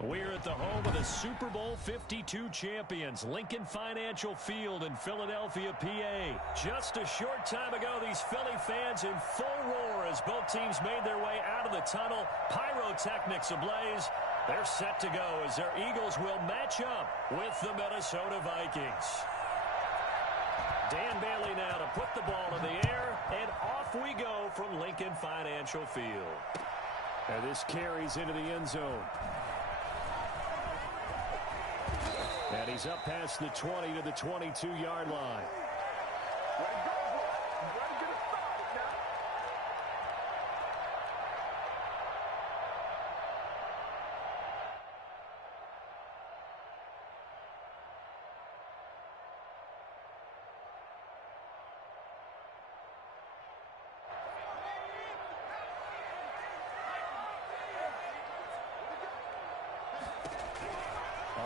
We're at the home of the Super Bowl 52 champions, Lincoln Financial Field in Philadelphia, PA. Just a short time ago, these Philly fans in full roar as both teams made their way out of the tunnel. Pyrotechnics ablaze. They're set to go as their Eagles will match up with the Minnesota Vikings. Dan Bailey now to put the ball in the air, and off we go from Lincoln Financial Field. And this carries into the end zone. And he's up past the 20 to the 22-yard line.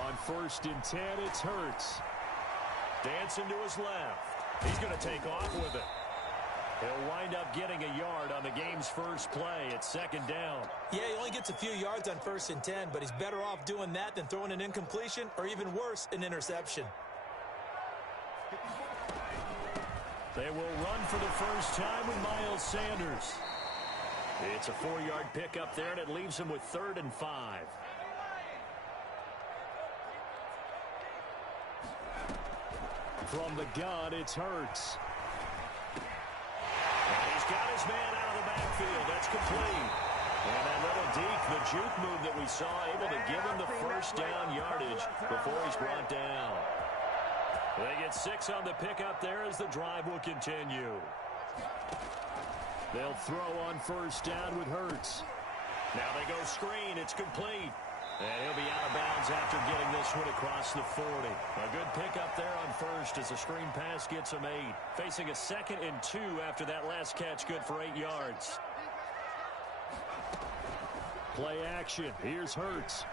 On 1st and 10, it's Hurts. Dancing to his left. He's going to take off with it. He'll wind up getting a yard on the game's first play. It's 2nd down. Yeah, he only gets a few yards on 1st and 10, but he's better off doing that than throwing an incompletion or even worse, an interception. They will run for the first time with Miles Sanders. It's a 4-yard pickup there, and it leaves him with 3rd and 5. From the gun, it's Hurts. And he's got his man out of the backfield. That's complete. And that little deke, the juke move that we saw, able to give him the first down yardage before he's brought down. They get 6 on the pickup there as the drive will continue. They'll throw on 1st down with Hurts. Now they go screen. It's complete. And he'll be out of bounds after getting this one across the 40. A good pickup there on 1st as the screen pass gets him 8. Facing a 2nd and 2 after that last catch, good for 8 yards. Play action. Here's Hurts.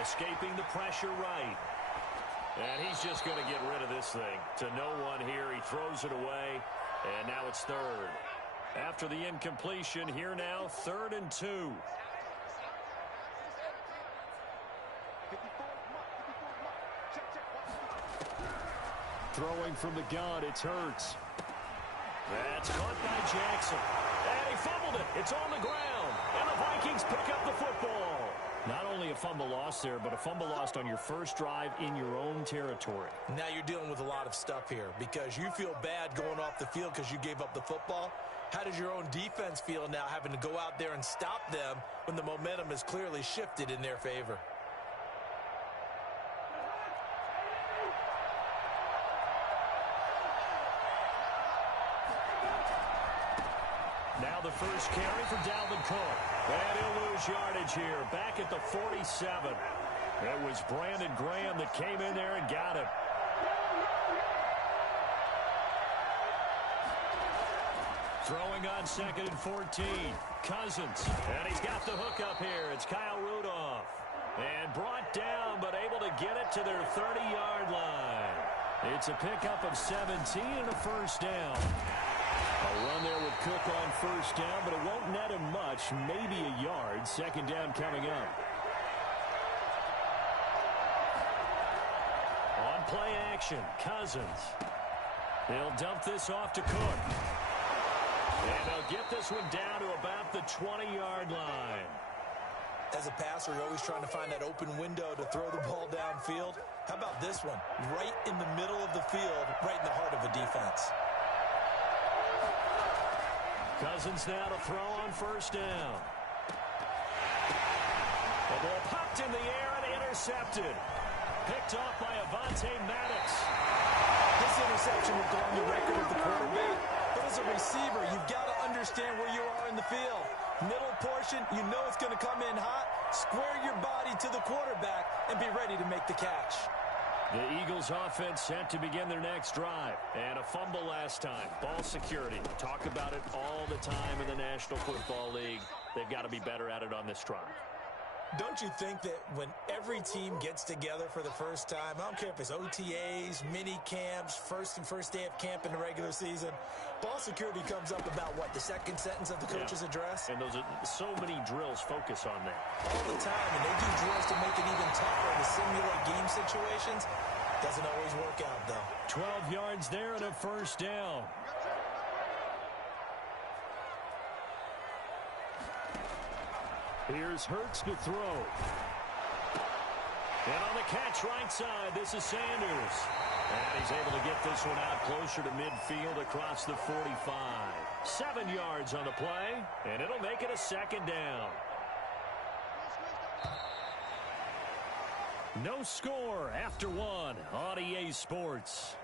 Escaping the pressure right. And he's just going to get rid of this thing. To no one here. He throws it away. And now it's 3rd. After the incompletion, here now, 3rd and 2. Throwing from the gun, it's Hurts. That's caught by Jackson. And he fumbled it. It's on the ground. And the Vikings pick up the football. Not only a fumble loss there, but a fumble lost on your first drive in your own territory. Now you're dealing with a lot of stuff here because you feel bad going off the field because you gave up the football. How does your own defense feel now having to go out there and stop them when the momentum is clearly shifted in their favor? Now the first carry for Dalvin Cook. And he'll lose yardage here. Back at the 47. It was Brandon Graham that came in there and got him. Throwing on 2nd and 14. Cousins. And he's got the hook up here. It's Kyle Rudolph. And brought down, but able to get it to their 30-yard line. It's a pickup of 17 and a first down. A run there with Cook on 1st down, but it won't net him much. Maybe a yard. 2nd down coming up. On play action, Cousins. They'll dump this off to Cook. And they'll get this one down to about the 20-yard line. As a passer, you're always trying to find that open window to throw the ball downfield. How about this one? Right in the middle of the field, right in the heart of a defense. Cousins now to throw on 1st down. The ball popped in the air and intercepted. Picked off by Avonte Maddox. This interception will go on the record of the quarterback. But as a receiver, you've got to understand where you are in the field. Middle portion, you know it's going to come in hot. Square your body to the quarterback and be ready to make the catch. The Eagles offense set to begin their next drive. And a fumble last time. Ball security. Talk about it all the time in the National Football League. They've got to be better at it on this drive. Don't you think that when every team gets together for the first time, I don't care if it's OTAs, mini camps, first day of camp in the regular season, ball security comes up about, what, the second sentence of the coach's address? And those are so many drills focus on that. All the time, and they do drills to make it even tougher to simulate game situations. Doesn't always work out, though. 12 yards there and a first down. Here's Hurts to throw. And on the catch right side, this is Sanders. And he's able to get this one out closer to midfield across the 45. 7 yards on the play, and it'll make it a second down. No score after one on EA Sports.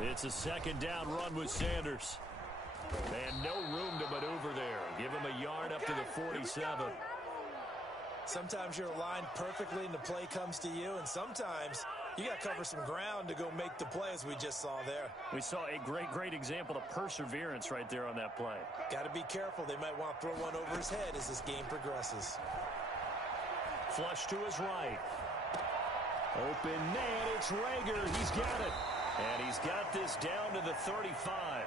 It's a second down run with Sanders. And no room to maneuver there. Give him a yard up to the 47. Sometimes you're aligned perfectly and the play comes to you, and sometimes you got to cover some ground to go make the play, as we just saw there. We saw a great example of perseverance right there on that play. Got to be careful. They might want to throw one over his head as this game progresses. Flush to his right. Open man, it's Rager. He's got it. And he's got this down to the 35.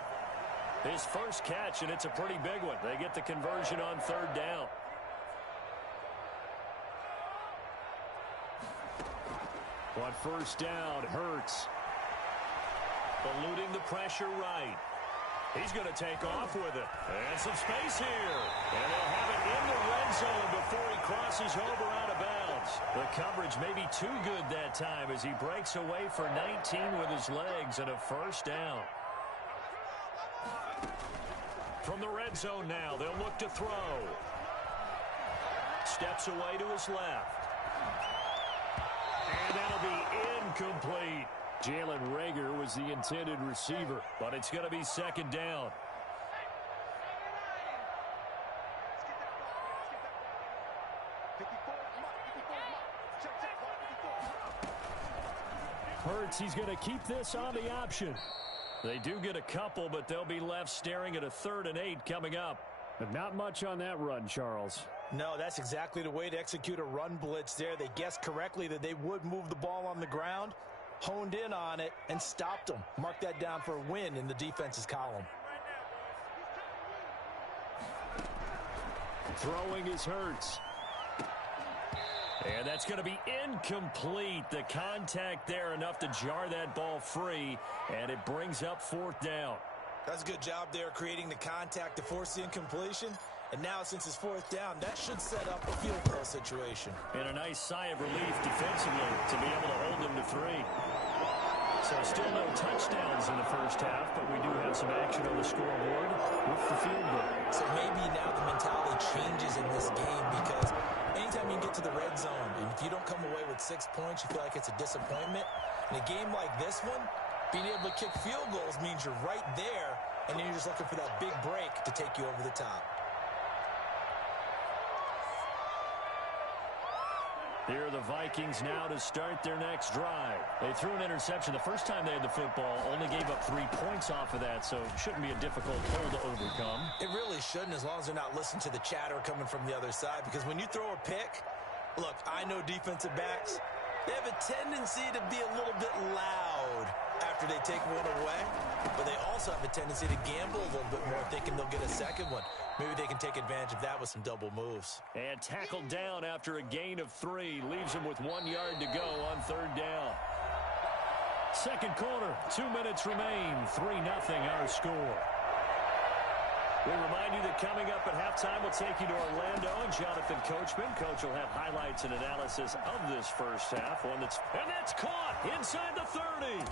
His first catch, and it's a pretty big one. They get the conversion on third down. On first down, Hurts. Eluding the pressure right. He's going to take off with it. And some space here. And they'll have it in the red zone before he crosses over out of bounds. The coverage may be too good that time as he breaks away for 19 with his legs and a first down. From the red zone now, they'll look to throw. Steps away to his left. And that'll be incomplete. Jalen Rager was the intended receiver, but it's going to be second down. Hurts, he's going to keep this on the option. They do get a couple, but they'll be left staring at a 3rd and 8 coming up. But not much on that run, Charles. No, that's exactly the way to execute a run blitz there. They guessed correctly that they would move the ball on the ground, honed in on it, and stopped them. Mark that down for a win in the defense's column. Throwing is Hurts. And that's going to be incomplete. The contact there enough to jar that ball free, and it brings up 4th down. That's a good job there creating the contact to force the incompletion. And now, since it's 4th down, that should set up a field goal situation. And a nice sigh of relief defensively to be able to hold them to 3. So still no touchdowns in the first half, but we do have some action on the scoreboard with the field goal. So maybe now the mentality changes in this game because anytime you get to the red zone, and if you don't come away with 6 points, you feel like it's a disappointment. In a game like this one, being able to kick field goals means you're right there, and then you're just looking for that big break to take you over the top. Here are the Vikings now to start their next drive. They threw an interception the first time they had the football, only gave up 3 points off of that, so it shouldn't be a difficult hole to overcome. It really shouldn't, as long as they're not listening to the chatter coming from the other side, because when you throw a pick, look, I know defensive backs, they have a tendency to be a little bit loud after they take one away, but they also have a tendency to gamble a little bit more, thinking they'll get a second one. Maybe they can take advantage of that with some double moves. And tackled down after a gain of 3. Leaves him with 1 yard to go on 3rd down. Second quarter, 2 minutes remain. 3-0 our score. We remind you that coming up at halftime, we'll take you to Orlando and Jonathan Coachman. Coach will have highlights and analysis of this first half. And that's caught inside the 30.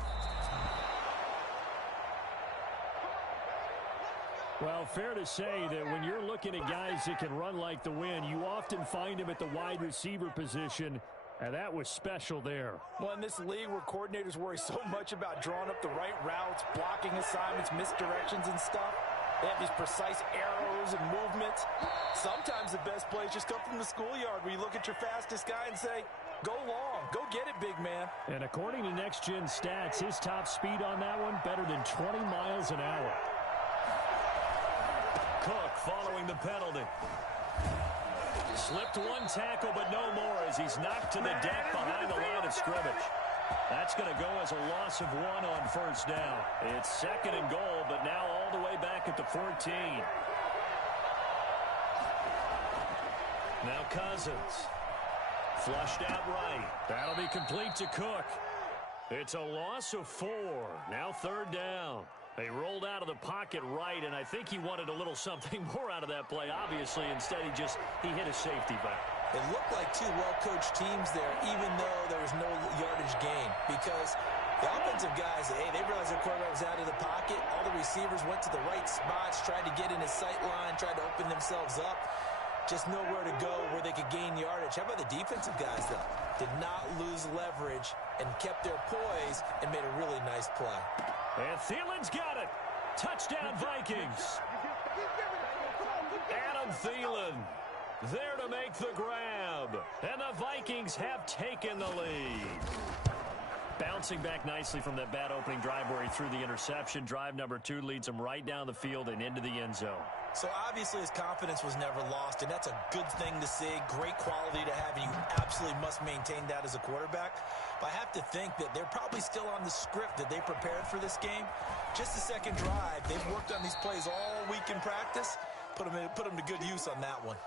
Well, fair to say that when you're looking at guys that can run like the wind, you often find them at the wide receiver position, and that was special there. Well, in this league where coordinators worry so much about drawing up the right routes, blocking assignments, misdirections and stuff, They have these precise arrows and movements. Sometimes the best plays just come from the schoolyard where you look at your fastest guy and say, go long, go get it, big man. And according to Next Gen Stats, his top speed on that one, better than 20 miles an hour. Cook following the penalty. Slipped one tackle, but no more as he's knocked to the deck behind the line of scrimmage. That's going to go as a loss of 1 on first down. It's 2nd and goal, but now all the way back at the 14. Now Cousins. Flushed out right. That'll be complete to Cook. It's a loss of 4. Now 3rd down. They rolled out of the pocket right, and I think he wanted a little something more out of that play, obviously. Instead, he hit a safety back. It looked like two well-coached teams there, even though there was no yardage gain, because the offensive guys, hey, they realized their quarterback was out of the pocket. All the receivers went to the right spots, tried to get in his sight line, tried to open themselves up. Just nowhere to go where they could gain yardage. How about the defensive guys, though? Did not lose leverage and kept their poise and made a really nice play. And Thielen's got it. Touchdown, Vikings. Adam Thielen there to make the grab. And the Vikings have taken the lead. Bouncing back nicely from that bad opening drive where he threw the interception. Drive number 2 leads him right down the field and into the end zone. So obviously his confidence was never lost, and that's a good thing to see. Great quality to have, and you absolutely must maintain that as a quarterback. But I have to think that they're probably still on the script that they prepared for this game. Just the second drive, they've worked on these plays all week in practice. Put them to good use on that one.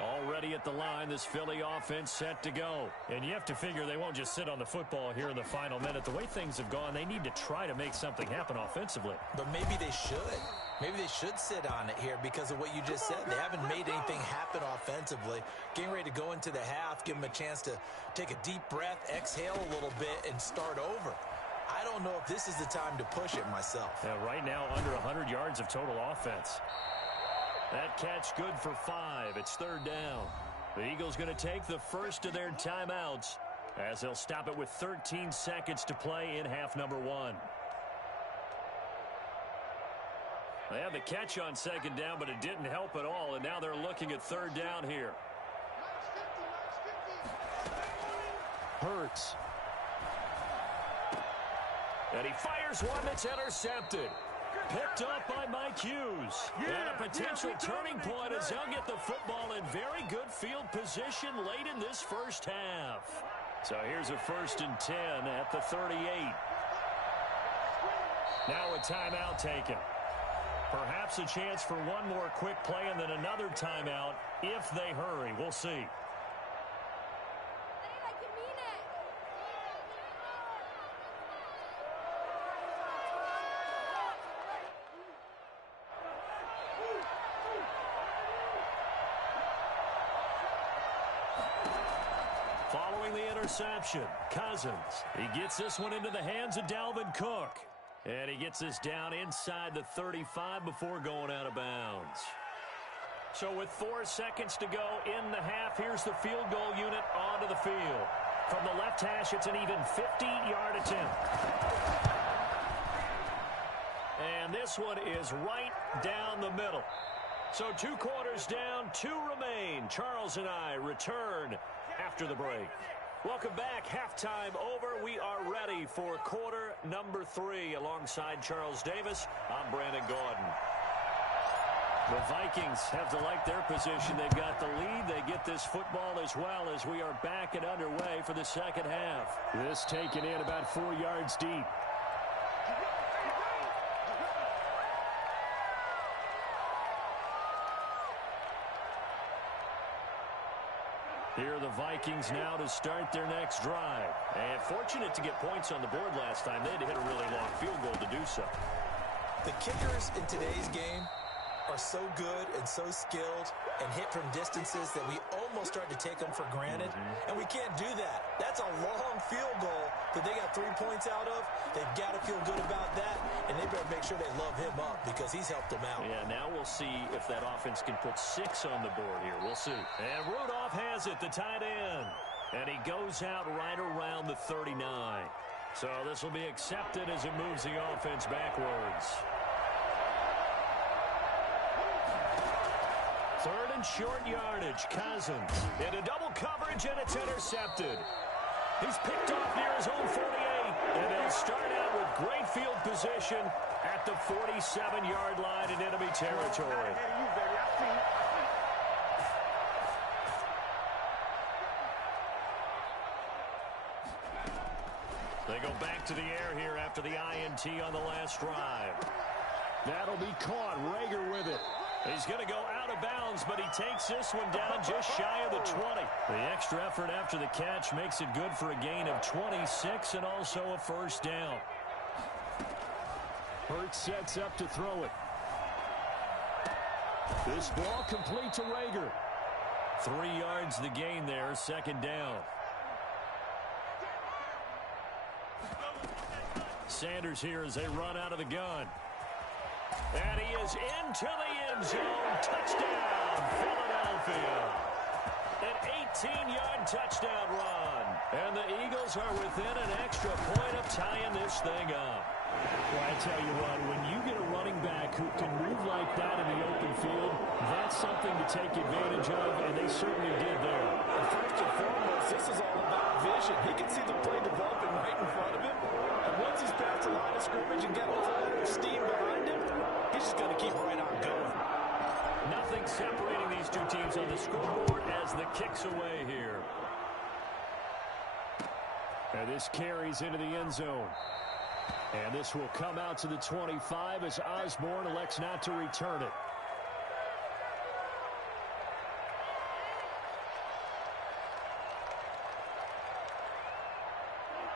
Already at the line, this Philly offense set to go. And you have to figure they won't just sit on the football here in the final minute. The way things have gone, they need to try to make something happen offensively. But maybe they should. Maybe they should sit on it here because of what you just said. They haven't made anything happen offensively. Getting ready to go into the half, give them a chance to take a deep breath, exhale a little bit, and start over. I don't know if this is the time to push it myself. Yeah, right now, under 100 yards of total offense. That catch good for 5. It's 3rd down. The Eagles going to take the first of their timeouts as they'll stop it with 13 seconds to play in half number 1. They had the catch on 2nd down, but it didn't help at all, and now they're looking at 3rd down here. Hurts. And he fires one that's intercepted. Picked up by Mike Hughes. And a potential turning point as they'll get the football in very good field position late in this first half. So here's a 1st and 10 at the 38. Now a timeout taken. Perhaps a chance for one more quick play and then another timeout if they hurry. We'll see. Following the interception, Cousins. He gets this one into the hands of Dalvin Cook. And he gets this down inside the 35 before going out of bounds. So with 4 seconds to go in the half, here's the field goal unit onto the field. From the left hash, it's an even 50-yard attempt. And this one is right down the middle. So 2 quarters down, 2 remain. Charles and I return after the break. Welcome back. Halftime over. We are ready for quarter number 3. Alongside Charles Davis, I'm Brandon Gordon. The Vikings have to like their position. They've got the lead. They get this football as well as we are back and underway for the second half. This taken in about 4 yards deep. Here are the Vikings now to start their next drive. And fortunate to get points on the board last time. They had to hit a really long field goal to do so. The kickers in today's game are so good and so skilled and hit from distances that we almost start to take them for granted, and we can't do that. That's a long field goal that they got 3 points out of. They've got to feel good about that, and they better make sure they love him up because he's helped them out. Yeah, now we'll see if that offense can put 6 on the board here. We'll see. And Rudolph has it, the tight end. And he goes out right around the 39. So this will be accepted as it moves the offense backwards. Third and short yardage. Cousins into double coverage, and it's intercepted. He's picked off near his own 48. And they'll start out with great field position at the 47-yard line in enemy territory. They go back to the air here after the INT on the last drive. That'll be caught. Rager with it. He's going to go out of bounds, but he takes this one down just shy of the 20. The extra effort after the catch makes it good for a gain of 26 and also a first down. Hurts sets up to throw it. This ball complete to Rager. 3 yards the gain there, second down. Sanders here as they run out of the gun. And he is into the end zone. Touchdown, Philadelphia. An 18-yard touchdown run. And the Eagles are within an extra point of tying this thing up. Well, I tell you what, when you get a running back who can move like that in the open field, that's something to take advantage of, and they certainly did there. And first and foremost, this is all about vision. He can see the play developing right in front of him. And once he's past the line of scrimmage and got a little steam behind him, he's just going to keep right on going. Nothing separating these two teams on the scoreboard as the kick's away here. And this carries into the end zone. And this will come out to the 25 as Osborne elects not to return it.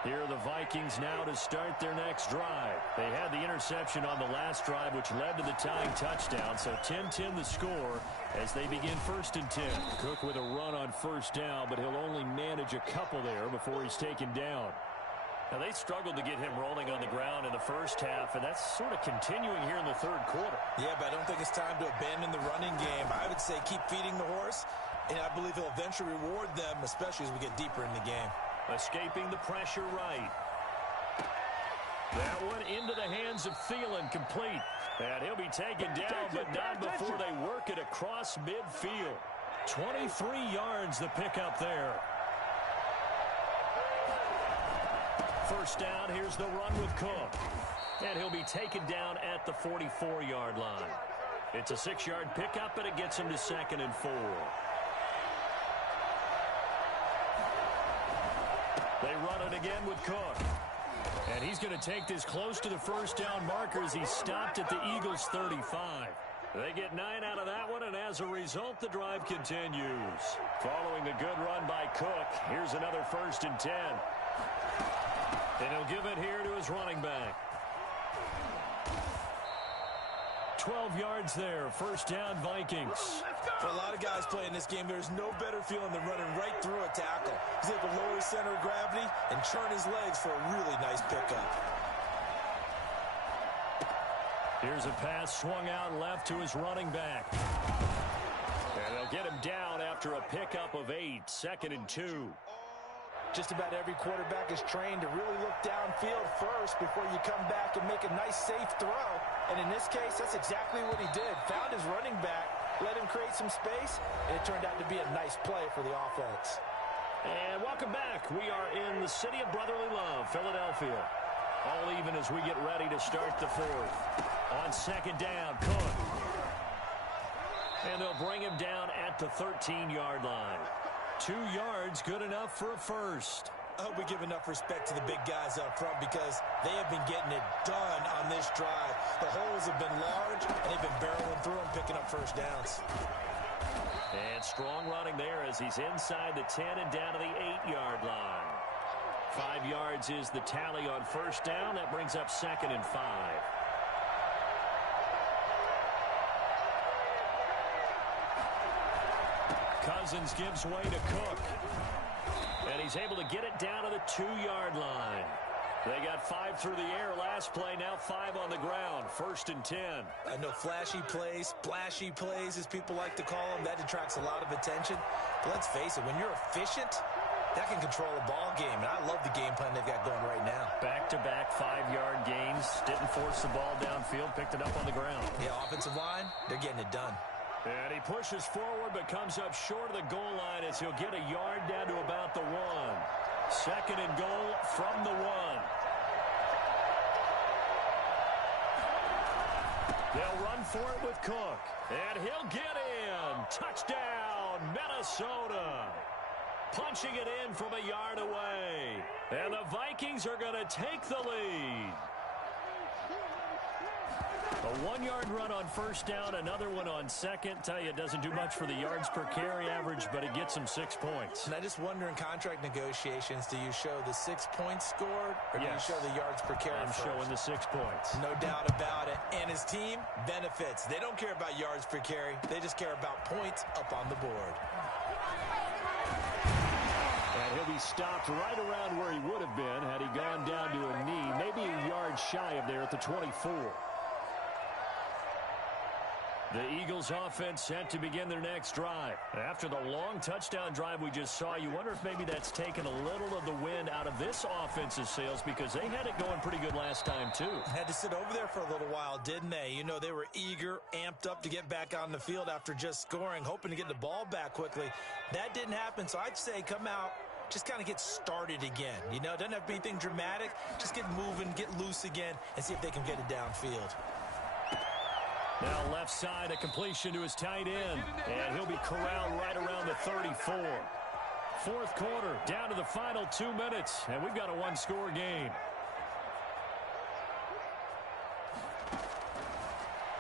Here are the Vikings now to start their next drive. They had the interception on the last drive, which led to the tying touchdown. So 10-10 the score as they begin 1st and 10. Cook with a run on first down, but he'll only manage a couple there before he's taken down. Now, they struggled to get him rolling on the ground in the first half, and that's sort of continuing here in the third quarter. Yeah, but I don't think it's time to abandon the running game. I would say keep feeding the horse, and I believe he'll eventually reward them, especially as we get deeper in the game. Escaping the pressure right. That one into the hands of Thielen, complete. And he'll be taken down, but not before they work it across midfield. 23 yards the pickup there. First down, here's the run with Cook. And he'll be taken down at the 44-yard line. It's a 6-yard pickup, and it gets him to 2nd and 4. They run it again with Cook. And he's going to take this close to the first down marker as he's stopped at the Eagles' 35. They get 9 out of that one, and as a result, the drive continues. Following a good run by Cook, here's another 1st and 10. And he'll give it here to his running back. 12 yards there. First down, Vikings. For a lot of guys playing this game, there's no better feeling than running right through a tackle. He's able to lower his center of gravity and churn his legs for a really nice pickup. Here's a pass swung out left to his running back. And they'll get him down after a pickup of 8. 2nd and 2. Just about every quarterback is trained to really look downfield first before you come back and make a nice, safe throw. And in this case, that's exactly what he did. Found his running back, let him create some space, and it turned out to be a nice play for the offense. And welcome back. We are in the city of brotherly love, Philadelphia. All even as we get ready to start the 4th. On 2nd down, Cook. And they'll bring him down at the 13-yard line. 2 yards, good enough for a first. I hope we give enough respect to the big guys up front because they have been getting it done on this drive. The holes have been large, and they've been barreling through them, picking up first downs. And strong running there as he's inside the 10 and down to the 8-yard line. 5 yards is the tally on first down. That brings up 2nd and 5. Cousins gives way to Cook. And he's able to get it down to the 2-yard line. They got 5 through the air last play, now 5 on the ground. 1st and 10. I know flashy plays, splashy plays, as people like to call them, that attracts a lot of attention. But let's face it, when you're efficient, that can control a ball game. And I love the game plan they've got going right now. Back-to-back 5-yard gains. Didn't force the ball downfield, picked it up on the ground. Yeah, offensive line, they're getting it done. And he pushes forward but comes up short of the goal line as he'll get a yard down to about the 1. 2nd and goal from the 1. They'll run for it with Cook. And he'll get in. Touchdown, Minnesota. Punching it in from a yard away. And the Vikings are going to take the lead. A 1-yard run on 1st down, another one on 2nd. Tell you, it doesn't do much for the yards per carry average, but it gets them 6 points. And I just wonder in contract negotiations, do you show the 6 points scored, or do you show the yards per carry I'm showing the 6 points. No doubt about it. And his team benefits. They don't care about yards per carry. They just care about points up on the board. And he'll be stopped right around where he would have been had he gone down to a knee, maybe a yard shy of there at the 24. The Eagles offense set to begin their next drive. After the long touchdown drive we just saw, you wonder if maybe that's taken a little of the wind out of this offense's sails, because they had it going pretty good last time too. Had to sit over there for a little while, didn't they? You know, they were eager, amped up to get back on the field after just scoring, hoping to get the ball back quickly. That didn't happen, so I'd say come out, just kind of get started again. You know, it doesn't have to be anything dramatic. Just get moving, get loose again, and see if they can get it downfield. Now left side, a completion to his tight end. And he'll be corralled right around the 34. 4th quarter, down to the final 2 minutes. And we've got a 1-score game.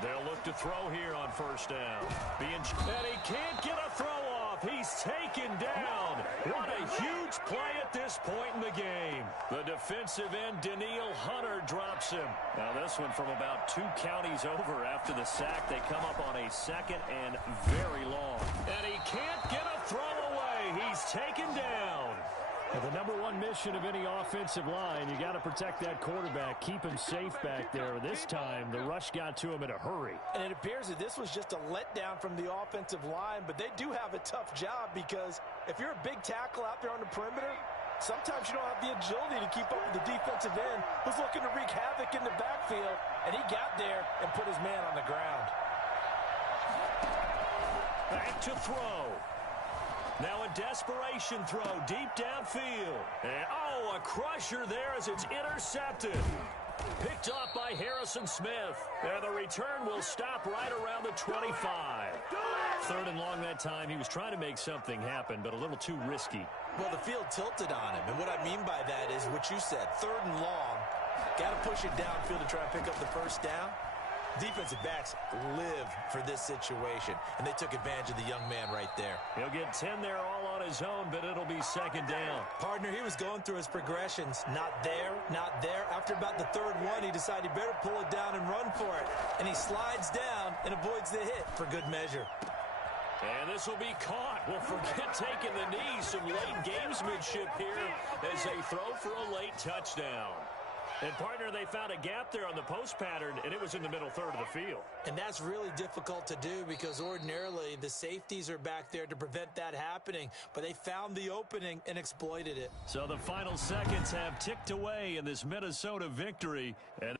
They'll look to throw here on 1st down. And he can't get a throw off. He's taken down. What a huge play at this point in the game. The defensive end, Daniil Hunter, drops him. Now this one from about 2 counties over after the sack. They come up on a 2nd and very long. And he can't get a throw away. He's taken down. Well, the number 1 mission of any offensive line, you got to protect that quarterback, keep him safe back there. This time, the rush got to him in a hurry. And it appears that this was just a letdown from the offensive line, but they do have a tough job, because if you're a big tackle out there on the perimeter, sometimes you don't have the agility to keep up with the defensive end who's looking to wreak havoc in the backfield, and he got there and put his man on the ground. Back to throw. Now a desperation throw deep downfield. And, a crusher there as it's intercepted. Picked off by Harrison Smith. And the return will stop right around the 25. 3rd and long that time. He was trying to make something happen, but a little too risky. Well, the field tilted on him. And what I mean by that is what you said. 3rd and long. Got to push it downfield to try and pick up the 1st down. Defensive backs live for this situation, and they took advantage of the young man right there. He'll get 10 there all on his own, but it'll be 2nd down. Partner, he was going through his progressions. Not there, not there. After about the 3rd one, he decided he better pull it down and run for it. And he slides down and avoids the hit for good measure. And this will be caught. Well, forget taking the knee. Some late gamesmanship here as they throw for a late touchdown. And, partner, they found a gap there on the post pattern, and it was in the middle 3rd of the field. And that's really difficult to do, because ordinarily the safeties are back there to prevent that happening. But they found the opening and exploited it. So the final seconds have ticked away in this Minnesota victory. And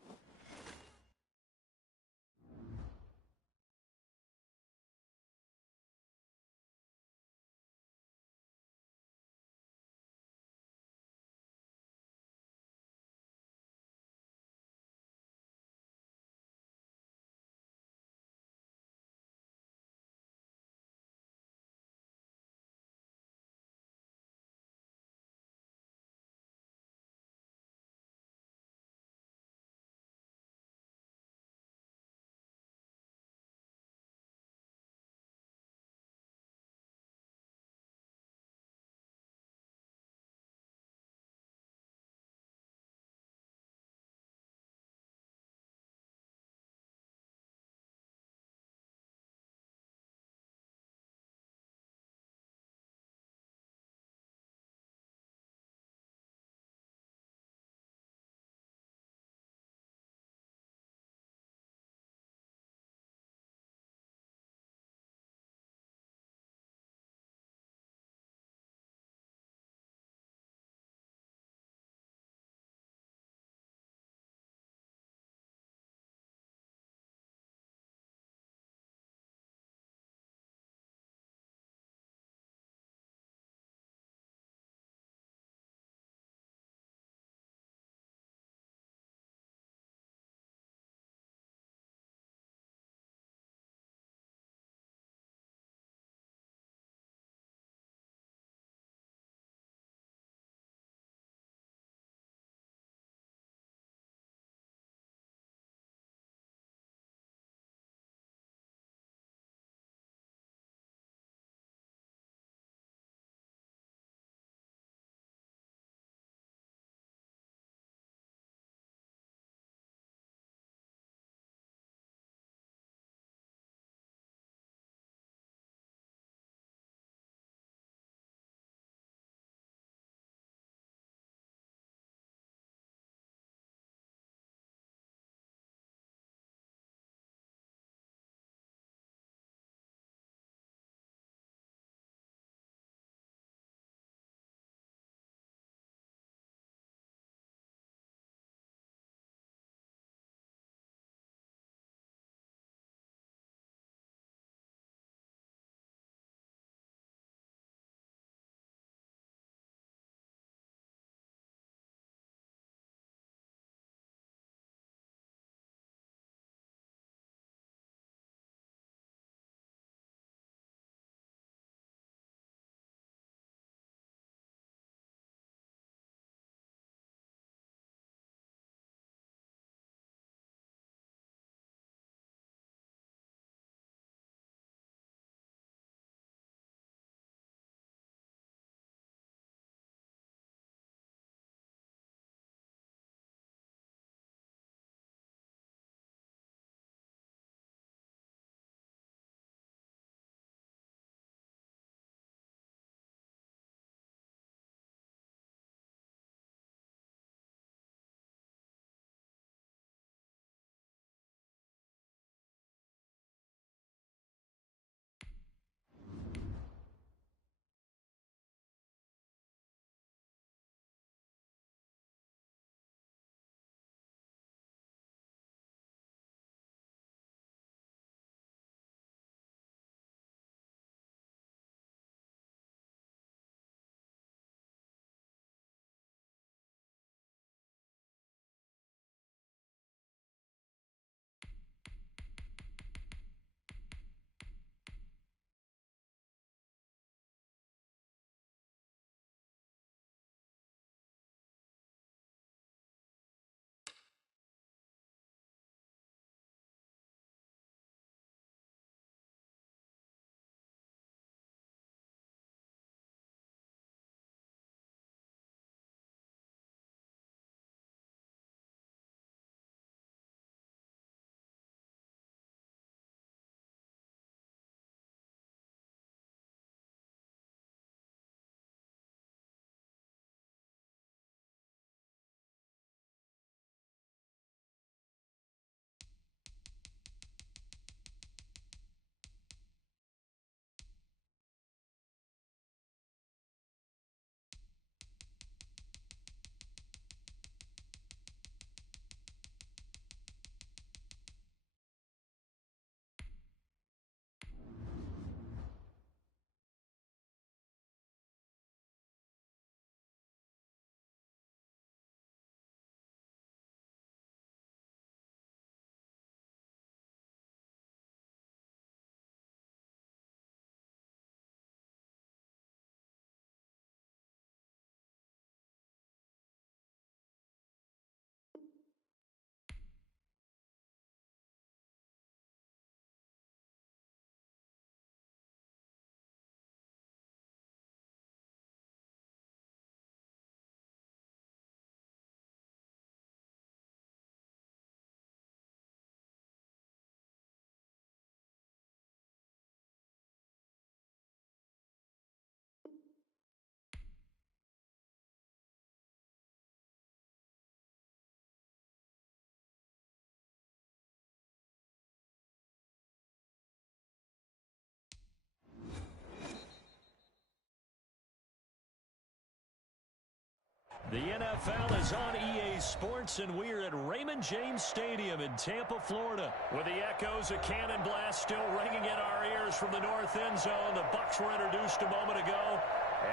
The NFL is on EA Sports, and we're at Raymond James Stadium in Tampa, Florida, with the echoes of Cannon Blast still ringing in our ears from the north end zone. The Bucs were introduced a moment ago,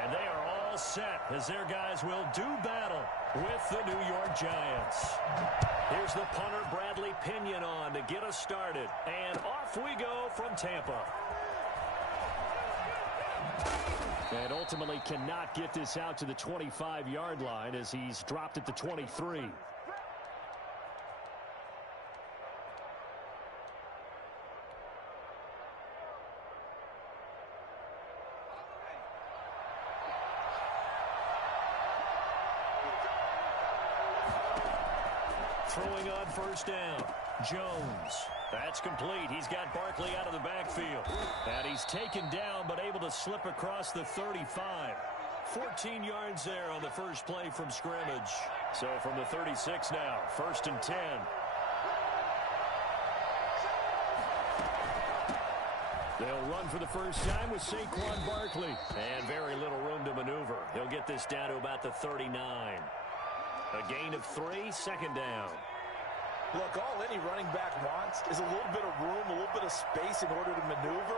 and they are all set as their guys will do battle with the New York Giants. Here's the punter, Bradley Pinion, on to get us started, and off we go from Tampa. And ultimately cannot get this out to the 25-yard line as he's dropped at the 23. Throwing on first down, Jones. That's complete. He's got Barkley out of the backfield. And he's taken down but able to slip across the 35. 14 yards there on the first play from scrimmage. So from the 36 now, 1st and 10. They'll run for the first time with Saquon Barkley. And very little room to maneuver. He'll get this down to about the 39. A gain of 3, 2nd down. Look, all any running back wants is a little bit of room, a little bit of space in order to maneuver.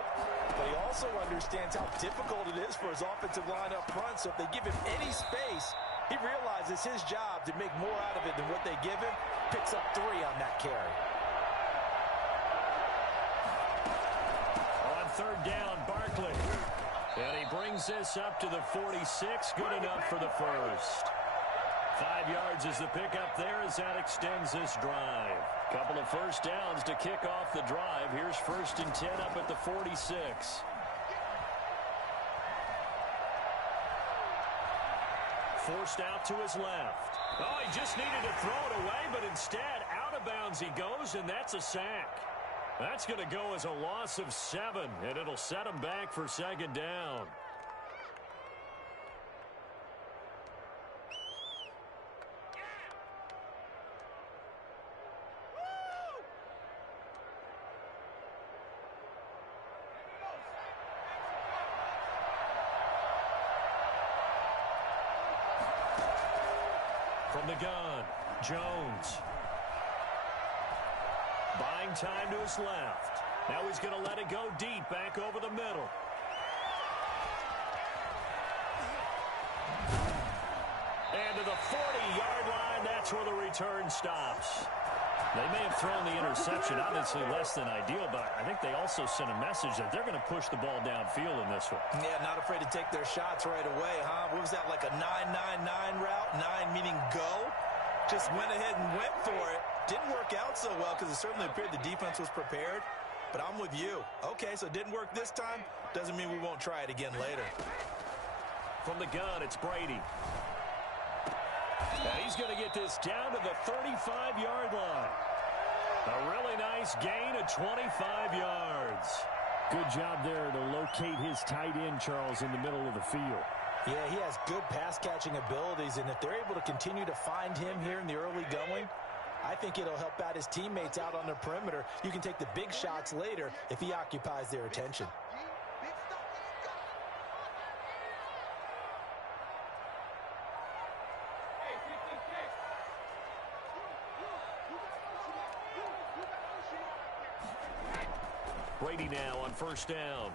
But he also understands how difficult it is for his offensive line up front. So if they give him any space, he realizes his job to make more out of it than what they give him. Picks up 3 on that carry. On 3rd down, Barkley. And he brings this up to the 46. Good enough for the first. 5 yards is the pickup there as that extends this drive. Couple of first downs to kick off the drive. Here's 1st and 10 up at the 46. Forced out to his left. Oh, he just needed to throw it away, but instead out of bounds he goes, and that's a sack. That's going to go as a loss of 7, and it'll set him back for 2nd down. From the gun, Jones. Buying time to his left. Now he's going to let it go deep back over the middle. And to the 40-yard line, that's where the return stops. They may have thrown the interception, obviously less than ideal, but I think they also sent a message that they're going to push the ball downfield in this one. Yeah, not afraid to take their shots right away, huh? What was that, like a 9-9-9 route? 9 meaning go? Just went ahead and went for it. Didn't work out so well because it certainly appeared the defense was prepared. But I'm with you. Okay, so it didn't work this time. Doesn't mean we won't try it again later. From the gun, it's Brady. And he's going to get this down to the 35-yard line. A really nice gain of 25 yards. Good job there to locate his tight end, Charles, in the middle of the field. Yeah, he has good pass-catching abilities, and if they're able to continue to find him here in the early going, I think it'll help out his teammates out on the perimeter. You can take the big shots later if he occupies their attention. Brady now on 1st down.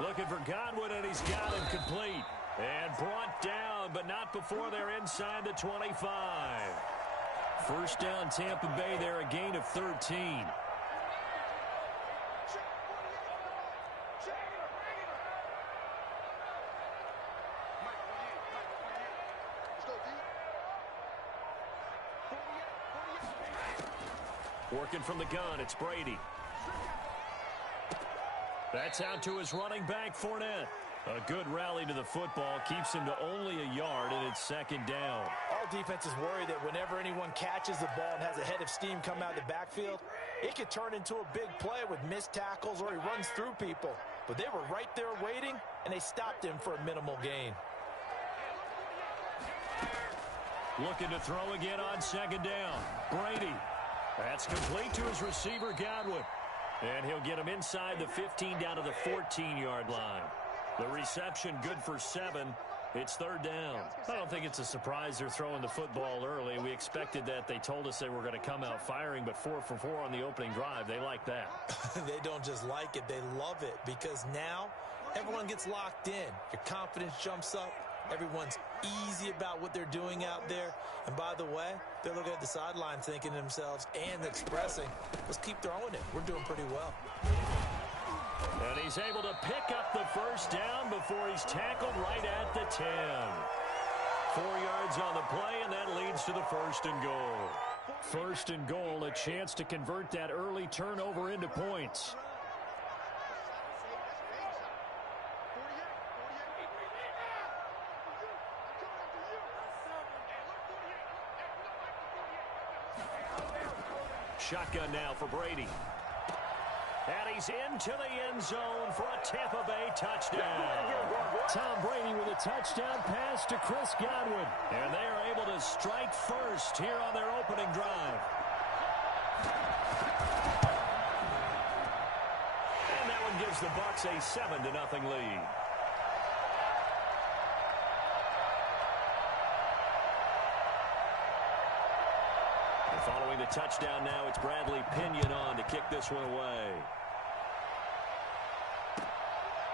Looking for Godwin, and he's got it complete. And brought down, but not before they're inside the 25. 1st down, Tampa Bay there, a gain of 13. Working from the gun, it's Brady. That's out to his running back, Fournette. A good rally to the football keeps him to only a yard, and it's 2nd down. All defenses worry that whenever anyone catches the ball and has a head of steam come out of the backfield, it could turn into a big play with missed tackles or he runs through people. But they were right there waiting, and they stopped him for a minimal gain. Looking to throw again on 2nd down. Brady. That's complete to his receiver, Godwin. And he'll get him inside the 15 down to the 14-yard line. The reception good for 7. It's third down. I don't think it's a surprise they're throwing the football early. We expected that. They told us they were going to come out firing, but 4 for 4 on the opening drive. They like that. They don't just like it, they love it, because now everyone gets locked in. Your confidence jumps up. Everyone's easy about what they're doing out there. And by the way, they're looking at the sideline thinking to themselves and expressing, let's keep throwing it. We're doing pretty well. And he's able to pick up the first down before he's tackled right at the 10. 4 yards on the play, and that leads to the 1st and goal. 1st and goal, a chance to convert that early turnover into points. Shotgun now for Brady. And he's into the end zone for a Tampa Bay touchdown. Tom Brady with a touchdown pass to Chris Godwin. And they are able to strike first here on their opening drive. And that one gives the Bucs a 7-0 lead. Following the touchdown now, it's Bradley Pinion on to kick this one away.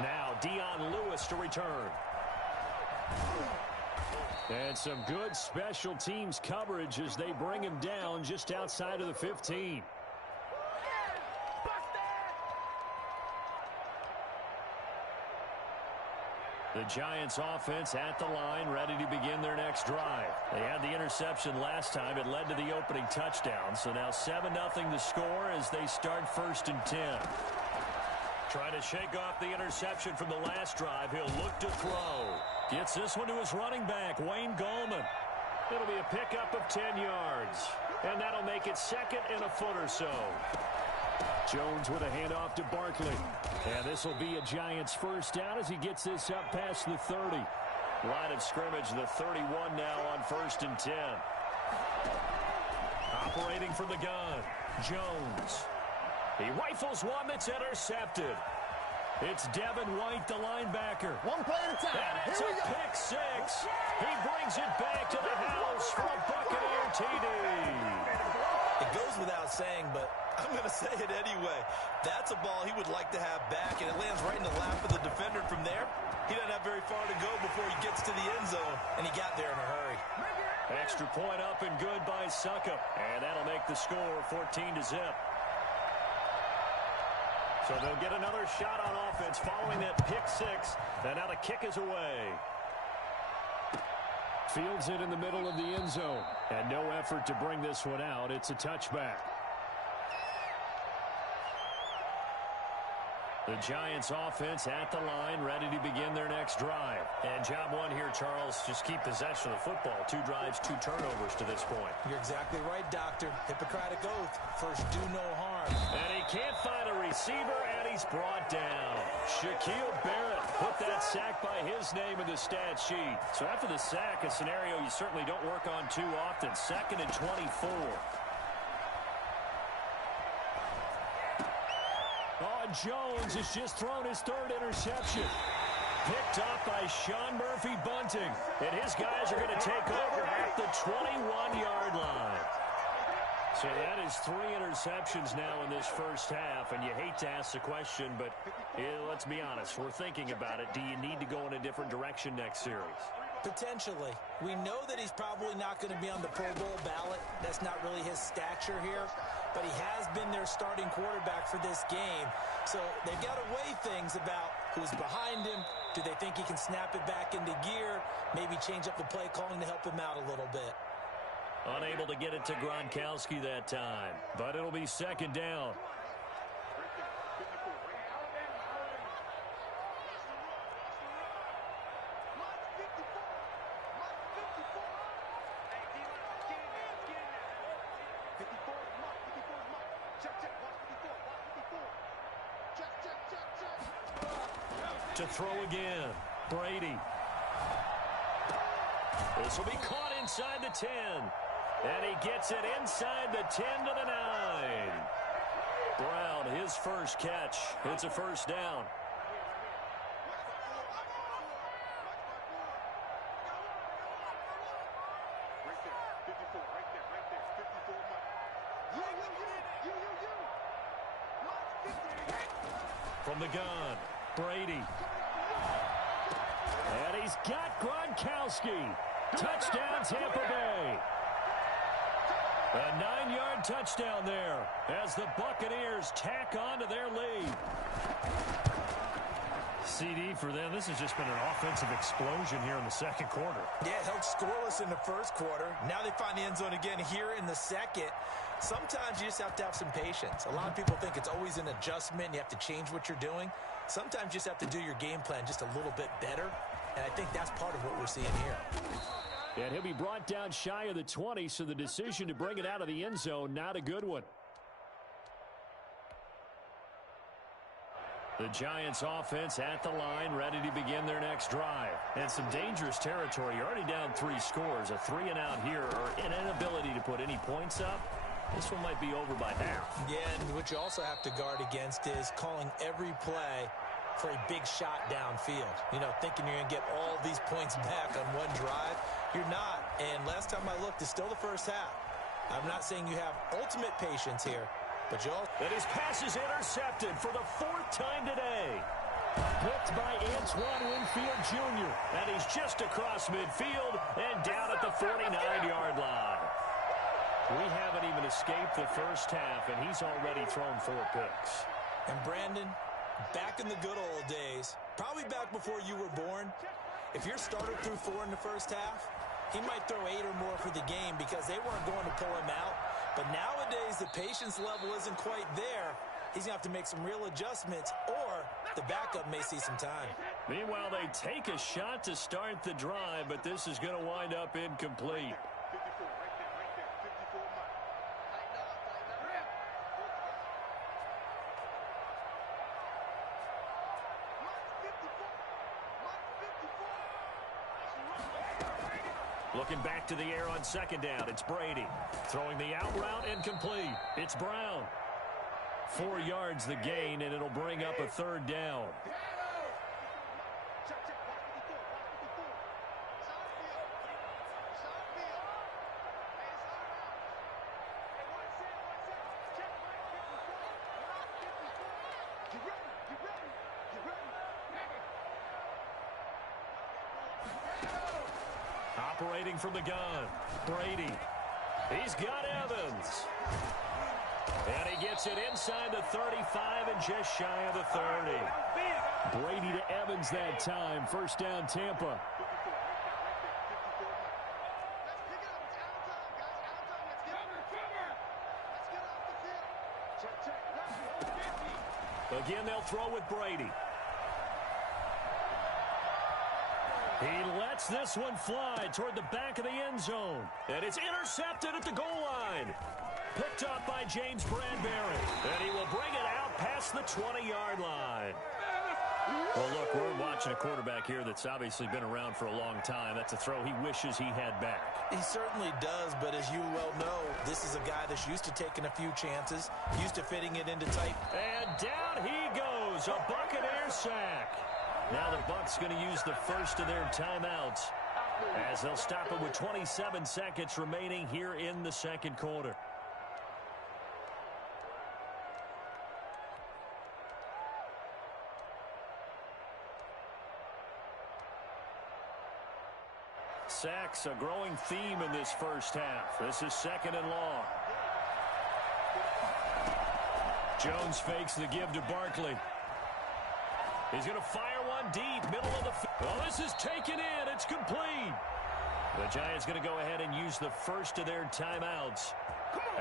Now Dion Lewis to return. And some good special teams coverage as they bring him down just outside of the 15. The Giants offense at the line, ready to begin their next drive. They had the interception last time. It led to the opening touchdown. So now 7-0 the score as they start 1st and 10. Trying to shake off the interception from the last drive. He'll look to throw. Gets this one to his running back, Wayne Gallman. It'll be a pickup of 10 yards. And that'll make it 2nd and a foot or so. Jones with a handoff to Barkley. And this will be a Giants first down as he gets this up past the 30. Line of scrimmage, the 31 now on 1st and 10. Operating from the gun, Jones. He rifles one that's intercepted. It's Devin White, the linebacker. One play at a time. And it's a pick six. He brings it back to the house for a Buccaneer TD. It goes without saying, but I'm going to say it anyway. That's a ball he would like to have back, and it lands right in the lap of the defender from there. He doesn't have very far to go before he gets to the end zone, and he got there in a hurry. Extra point up and good by Suckup. And that'll make the score 14-0. So they'll get another shot on offense following that pick six. And now the kick is away. Fields it in the middle of the end zone. And no effort to bring this one out. It's a touchback. The Giants offense at the line, ready to begin their next drive. And job one here, Charles, just keep possession of the football. 2 drives, 2 turnovers to this point. You're exactly right, Doctor. Hippocratic oath. First, do no harm. And he can't find a receiver, and he's brought down. Shaquille Barrett put that sack by his name in the stat sheet. So after the sack, a scenario you certainly don't work on too often. 2nd and 24. Jones has just thrown his 3rd interception. Picked up by Sean Murphy Bunting. And his guys are going to take over at the 21-yard line. So that is 3 interceptions now in this first half. And you hate to ask the question, but let's be honest. We're thinking about it. Do you need to go in a different direction next series? Potentially. We know that he's probably not going to be on the Pro Bowl ballot. That's not really his stature here. But he has been their starting quarterback for this game. So they've got to weigh things about who's behind him. Do they think he can snap it back into gear? Maybe change up the play calling to help him out a little bit. Unable to get it to Gronkowski that time. But it'll be 2nd down. To throw again, Brady. This will be caught inside the 10. And he gets it inside the 10 to the 9. Brown, his first catch. It's a first down. From the gun, Brady. And he's got Gronkowski. Touchdown, Tampa Bay. A 9-yard touchdown there as the Buccaneers tack on to their lead. CD for them. This has just been an offensive explosion here in the second quarter. Yeah, held scoreless in the first quarter. Now they find the end zone again here in the second. Sometimes you just have to have some patience. A lot of people think it's always an adjustment. You have to change what you're doing. Sometimes you just have to do your game plan just a little bit better. And I think that's part of what we're seeing here. And he'll be brought down shy of the 20, so the decision to bring it out of the end zone, not a good one. The Giants offense at the line, ready to begin their next drive. And some dangerous territory. You're already down 3 scores. A 3-and-out here, or an inability to put any points up. This one might be over by half. Yeah, and what you also have to guard against is calling every play for a big shot downfield. You know, thinking you're going to get all these points back on one drive. You're not. And last time I looked, it's still the first half. I'm not saying you have ultimate patience here, but you all... And his pass is intercepted for the 4th time today. Picked by Antoine Winfield Jr. And he's just across midfield and down at the 49-yard line. We haven't even escaped the first half, and he's already thrown 4 picks. And Brandon, back in the good old days, probably back before you were born, if your starter threw 4 in the first half, he might throw 8 or more for the game because they weren't going to pull him out. But nowadays, the patience level isn't quite there. He's going to have to make some real adjustments, or the backup may see some time. Meanwhile, they take a shot to start the drive, but this is going to wind up incomplete. Looking back to the air on second down, it's Brady. Throwing the out route incomplete. It's Brown. 4 yards the gain, and it'll bring up a 3rd down. Operating from the gun, Brady. He's got Evans. And he gets it inside the 35 and just shy of the 30. Brady to Evans that time. First down, Tampa. Again, they'll throw with Brady. He lets this one fly toward the back of the end zone. And it's intercepted at the goal line. Picked up by James Bradbury. And he will bring it out past the 20-yard line. Well, look, we're watching a quarterback here that's obviously been around for a long time. That's a throw he wishes he had back. He certainly does, but as you well know, this is a guy that's used to taking a few chances, used to fitting it into tight. And down he goes, a Buccaneers sack. Now the Bucs going to use the first of their timeouts as they'll stop it with 27 seconds remaining here in the second quarter. Sacks, a growing theme in this first half. This is 2nd and long. Jones fakes the give to Barkley. He's going to fire one deep, middle of the field. Oh, this is taken in. It's complete. The Giants going to go ahead and use the first of their timeouts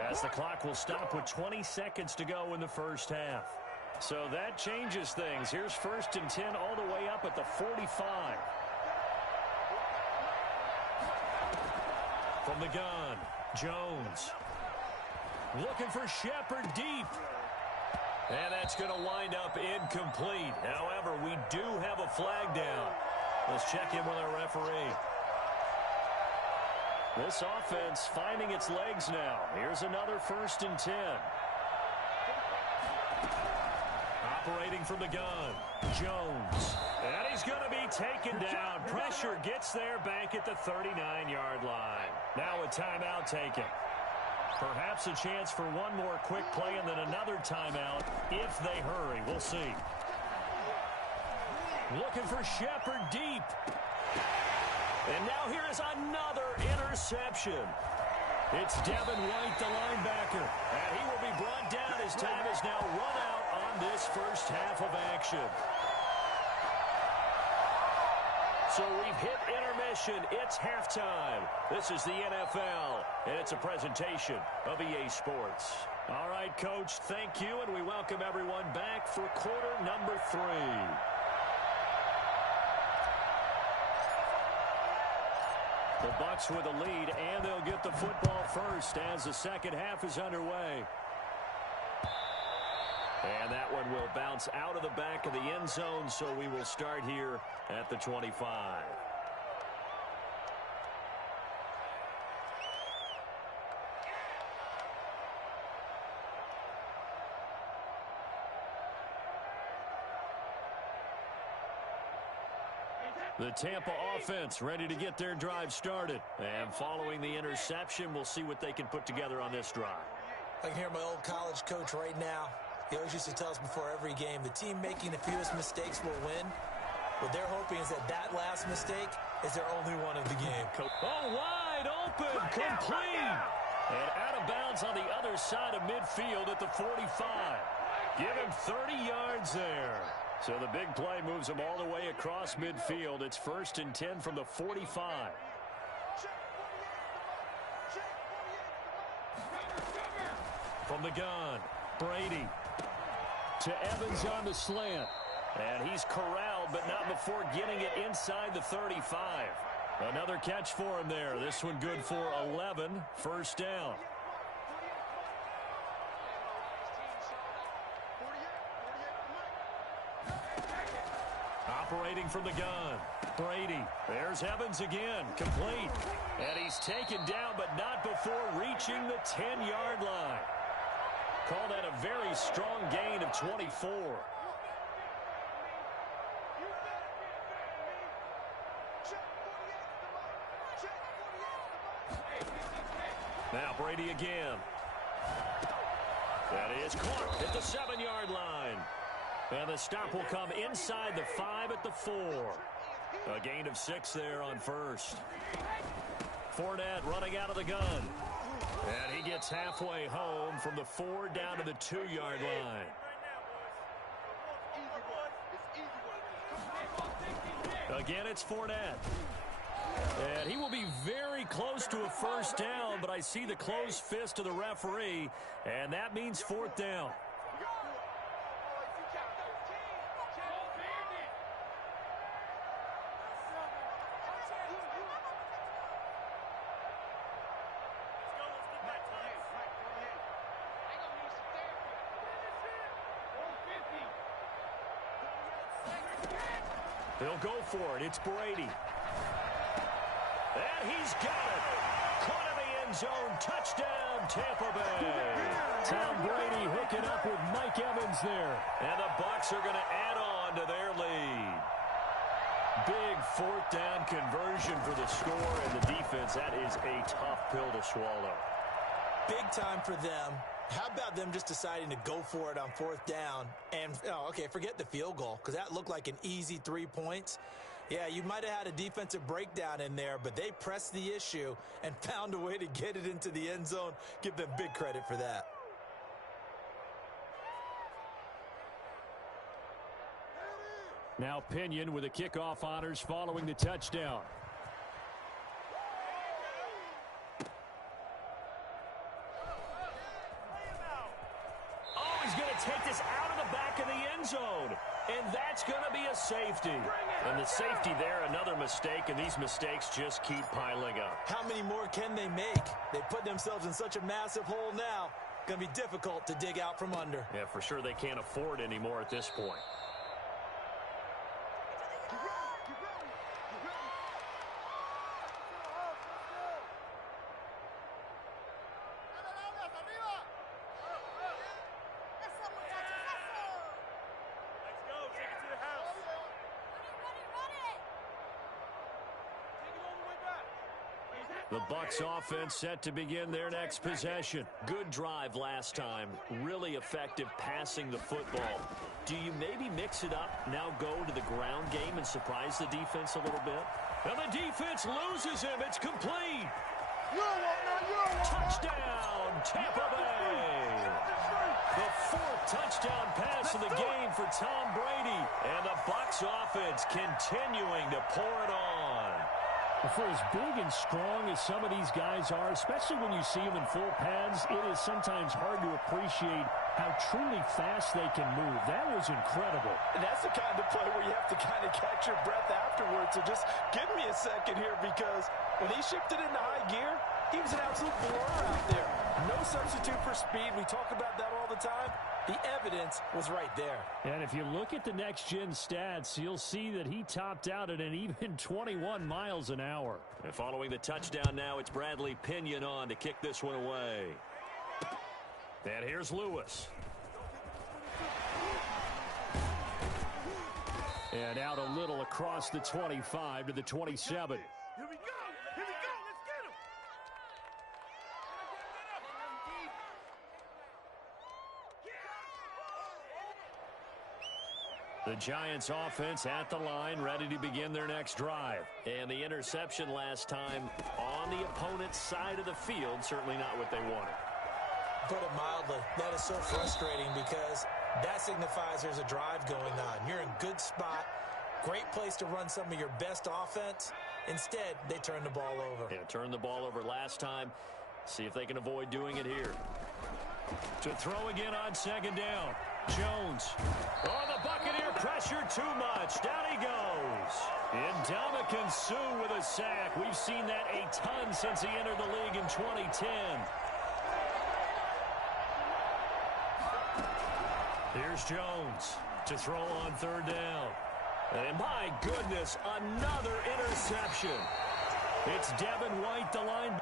as the clock will stop with 20 seconds to go in the first half. So that changes things. Here's 1st and 10 all the way up at the 45. From the gun, Jones. Looking for Shepard deep. And that's going to wind up incomplete. However, we do have a flag down. Let's check in with our referee. This offense finding its legs now. Here's another 1st and 10. Operating from the gun, Jones. And he's going to be taken down. Pressure gets there back at the 39-yard line. Now a timeout taken. Perhaps a chance for one more quick play and then another timeout if they hurry. We'll see. Looking for Shepard deep. And now here is another interception. It's Devin White, the linebacker. And he will be brought down. His time is now run out on this first half of action. So we've hit intermission. It's halftime. This is the NFL, and it's a presentation of EA Sports. All right, Coach, thank you, and we welcome everyone back for quarter number 3. The Bucs with a lead, and they'll get the football first as the second half is underway. And that one will bounce out of the back of the end zone, so we will start here at the 25. The Tampa offense ready to get their drive started. And following the interception, we'll see what they can put together on this drive. I can hear my old college coach right now. He always used to tell us before every game, the team making the fewest mistakes will win. What they're hoping is that last mistake is their only one of the game. Oh, wide open, complete. And out of bounds on the other side of midfield at the 45. Give him 30 yards there. So the big play moves him all the way across midfield. It's 1st and 10 from the 45. From the gun, Brady to Evans on the slant. And he's corralled, but not before getting it inside the 35. Another catch for him there. This one good for 11. First down. Operating from the gun, Brady. There's Evans again, complete. And he's taken down, but not before reaching the 10-yard line. Call that a very strong gain of 24. Now Brady again. That is caught at the 7-yard line. And the stop will come inside the 5 at the 4. A gain of 6 there on first. Fournette running out of the gun. And he gets halfway home from the 4 down to the 2-yard line. Again, it's Fournette. And he will be very close to a first down, but I see the closed fist of the referee, and that means 4th down. They'll go for it. It's Brady. And he's got it. Caught in the end zone. Touchdown, Tampa Bay. Tom Brady hooking up with Mike Evans there. And the Bucs are going to add on to their lead. Big 4th down conversion for the score, and the defense, that is a tough pill to swallow. Big time for them. How about them just deciding to go for it on 4th down? And, okay, forget the field goal, because that looked like an easy 3 points. Yeah, you might have had a defensive breakdown in there, but they pressed the issue and found a way to get it into the end zone. Give them big credit for that. Now Pinion with the kickoff honors following the touchdown. Take this out of the back of the end zone. And that's going to be a safety. And the safety there, another mistake, and these mistakes just keep piling up. How many more can they make? They put themselves in such a massive hole now. Going to be difficult to dig out from under. Yeah, for sure they can't afford any more at this point. The Bucs offense set to begin their next possession. Good drive last time. Really effective passing the football. Do you maybe mix it up, now go to the ground game and surprise the defense a little bit? And the defense loses him. It's complete. Touchdown, Tampa Bay. The fourth touchdown pass of the game for Tom Brady. And the Bucs offense continuing to pour it on. For as big and strong as some of these guys are, especially when you see them in full pads, it is sometimes hard to appreciate how truly fast they can move. That was incredible. And that's the kind of play where you have to kind of catch your breath afterwards. So just give me a second here, because when he shifted into high gear, he was an absolute blur out there. No substitute for speed. We talk about that all the time. The evidence was right there. And if you look at the next-gen stats, you'll see that he topped out at an even 21 miles an hour. And following the touchdown now, it's Bradley Pinion on to kick this one away. And here's Lewis. And out a little across the 25 to the 27. Here we go. Let's get him. The Giants offense at the line, ready to begin their next drive. And the interception last time on the opponent's side of the field, certainly not what they wanted. Put it mildly, that is so frustrating, because that signifies there's a drive going on. You're in good spot, great place to run some of your best offense. Instead, they turn the ball over. Yeah, turned the ball over last time. See if they can avoid doing it here. To throw again on second down. Jones. Oh, the Buccaneer pressure too much. Down he goes. Ndamukong Suh with a sack. We've seen that a ton since he entered the league in 2010. Here's Jones to throw on third down. And my goodness, another interception. It's Devin White, the linebacker.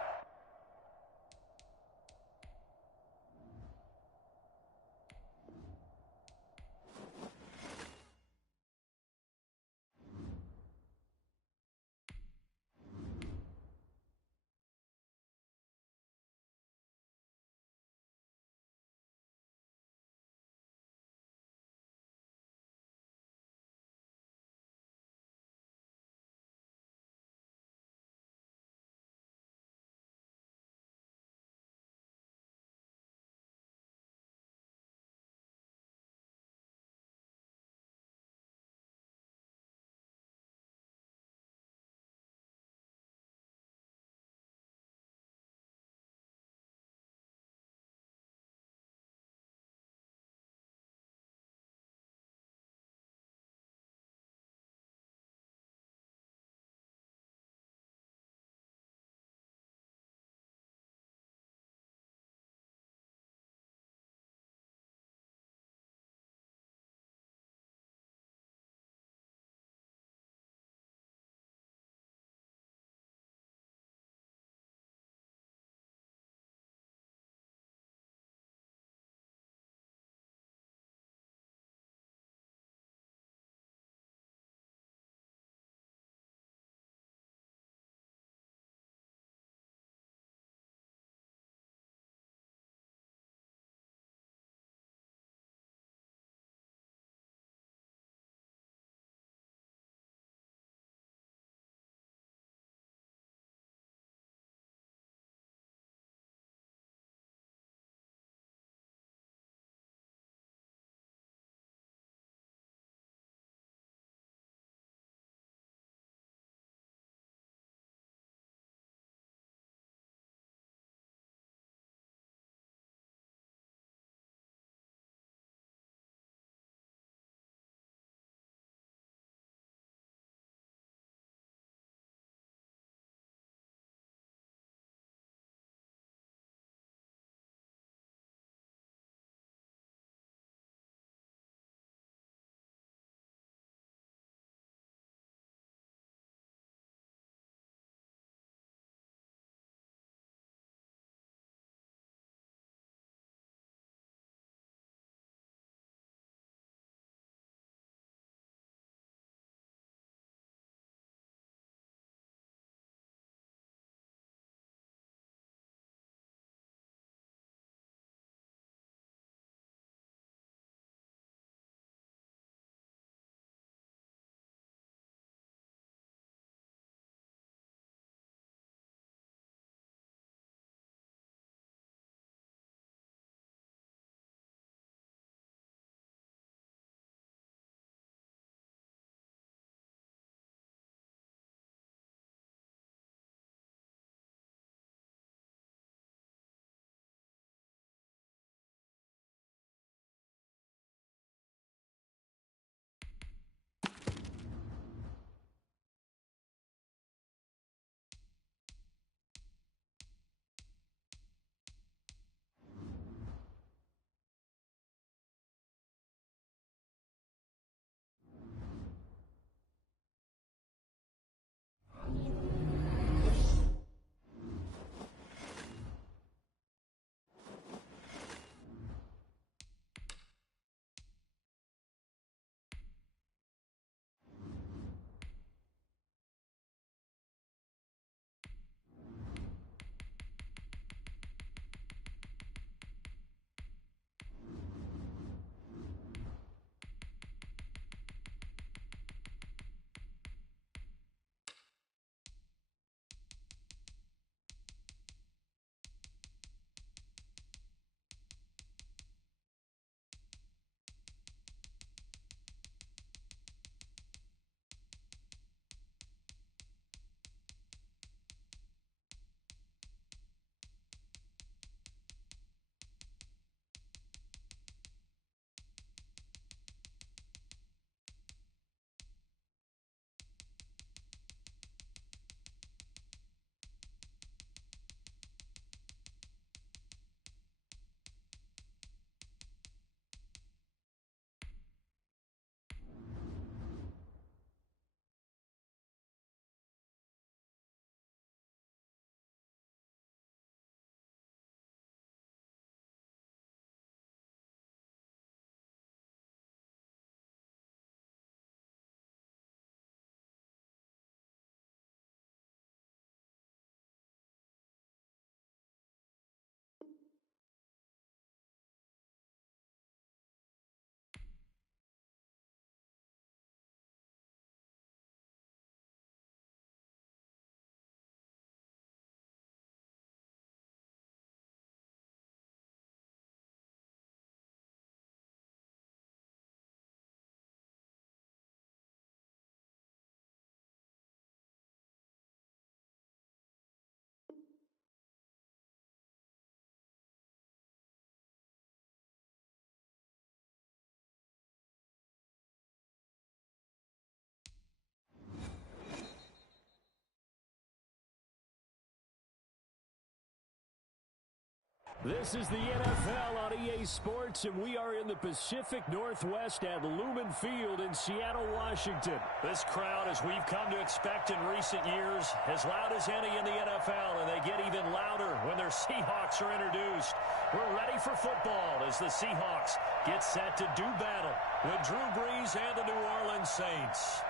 This is the NFL on EA Sports, and we are in the Pacific Northwest at Lumen Field in Seattle, Washington. This crowd, as we've come to expect in recent years, as loud as any in the NFL, and they get even louder when their Seahawks are introduced. We're ready for football as the Seahawks get set to do battle with Drew Brees and the New Orleans Saints.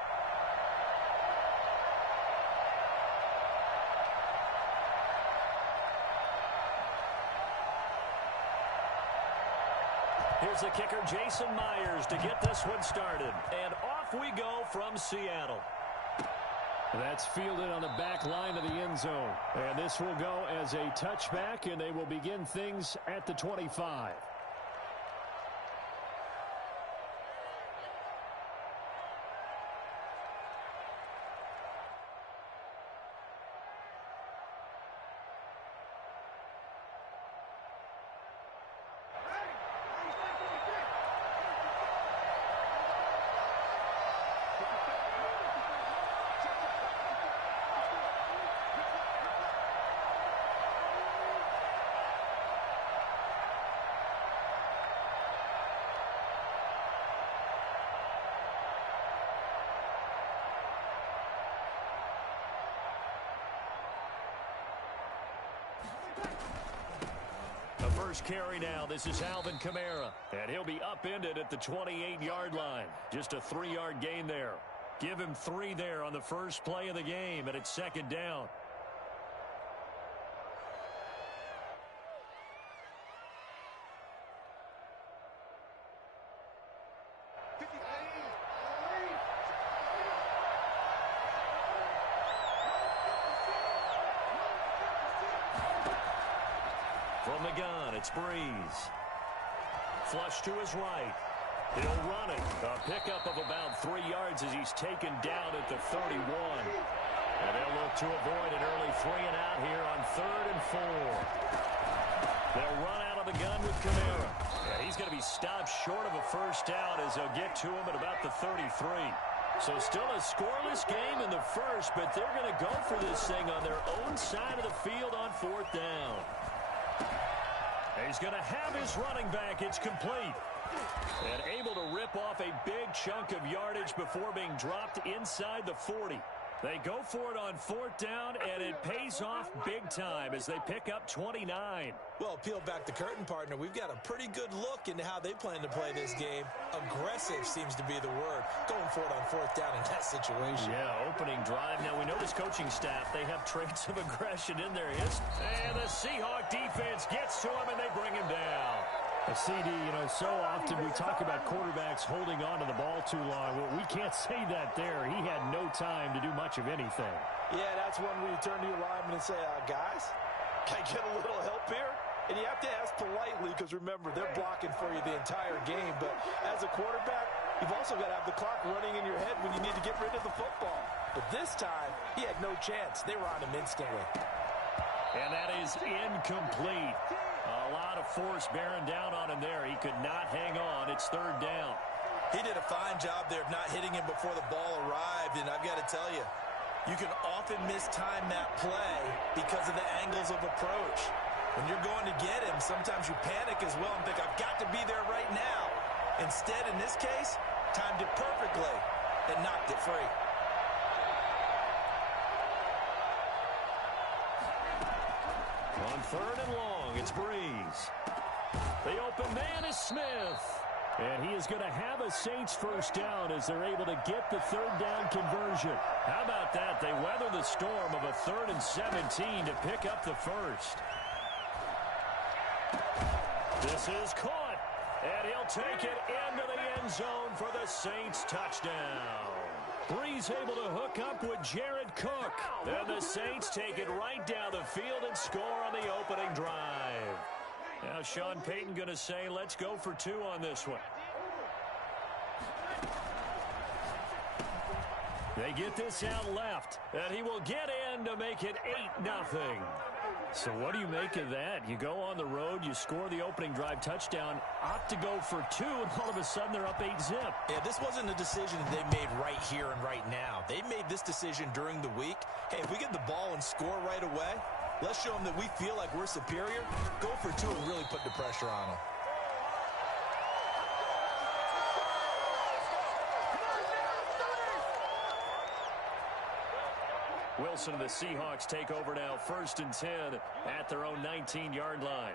Here's the kicker, Jason Myers, to get this one started. And off we go from Seattle. That's fielded on the back line of the end zone. And this will go as a touchback, and they will begin things at the 25. First carry now. This is Alvin Kamara, and he'll be upended at the 28-yard line. Just a 3-yard gain there. Give him 3 there on the first play of the game, and it's second down. From the gun, it's Brees. Flush to his right. He'll run it. A pickup of about 3 yards as he's taken down at the 31. And they'll look to avoid an early 3-and-out here on 3rd and 4. They'll run out of the gun with Kamara. Yeah, he's going to be stopped short of a first down as they'll get to him at about the 33. So still a scoreless game in the first, but they're going to go for this thing on their own side of the field on 4th down. He's going to have his running back. It's complete. And able to rip off a big chunk of yardage before being dropped inside the 40. They go for it on 4th down, and it pays off big time as they pick up 29. Well, peel back the curtain, partner. We've got a pretty good look into how they plan to play this game. Aggressive seems to be the word. Going for it on 4th down in that situation. Yeah, opening drive. Now, we know this coaching staff, they have traits of aggression in their history. And the Seahawk defense gets to him, and they bring him down. A CD, so often we talk about quarterbacks holding on to the ball too long. Well, we can't say that there. He had no time to do much of anything. Yeah, that's one where you turn to your lineman and say, guys, can I get a little help here? And you have to ask politely because, remember, they're blocking for you the entire game. But as a quarterback, you've also got to have the clock running in your head when you need to get rid of the football. But this time, he had no chance. They were on him instantly. And that is incomplete. A lot of force bearing down on him there. He could not hang on. It's 3rd down. He did a fine job there of not hitting him before the ball arrived. And I've got to tell you, you can often mistime that play because of the angles of approach. When you're going to get him, sometimes you panic as well and think, I've got to be there right now. Instead, in this case, timed it perfectly and knocked it free. On 3rd and long, it's Brees. The open man is Smith. And he is going to have a Saints first down as they're able to get the 3rd down conversion. How about that? They weather the storm of a 3rd and 17 to pick up the first. This is caught. And he'll take it into the end zone for the Saints touchdown. Brees able to hook up with Jared Cook. And the Saints take it right down the field and score on the opening drive. Now Sean Payton going to say, let's go for 2 on this one. They get this out left, and he will get in to make it 8-0. So what do you make of that? You go on the road, you score the opening drive touchdown, opt to go for 2, and all of a sudden they're up 8-zip. Yeah, this wasn't a decision they made right here and right now. They made this decision during the week. Hey, if we get the ball and score right away, Let's show them that we feel like we're superior. Go for two and really put the pressure on them. Wilson and the Seahawks take over now, 1st and 10 at their own 19-yard line.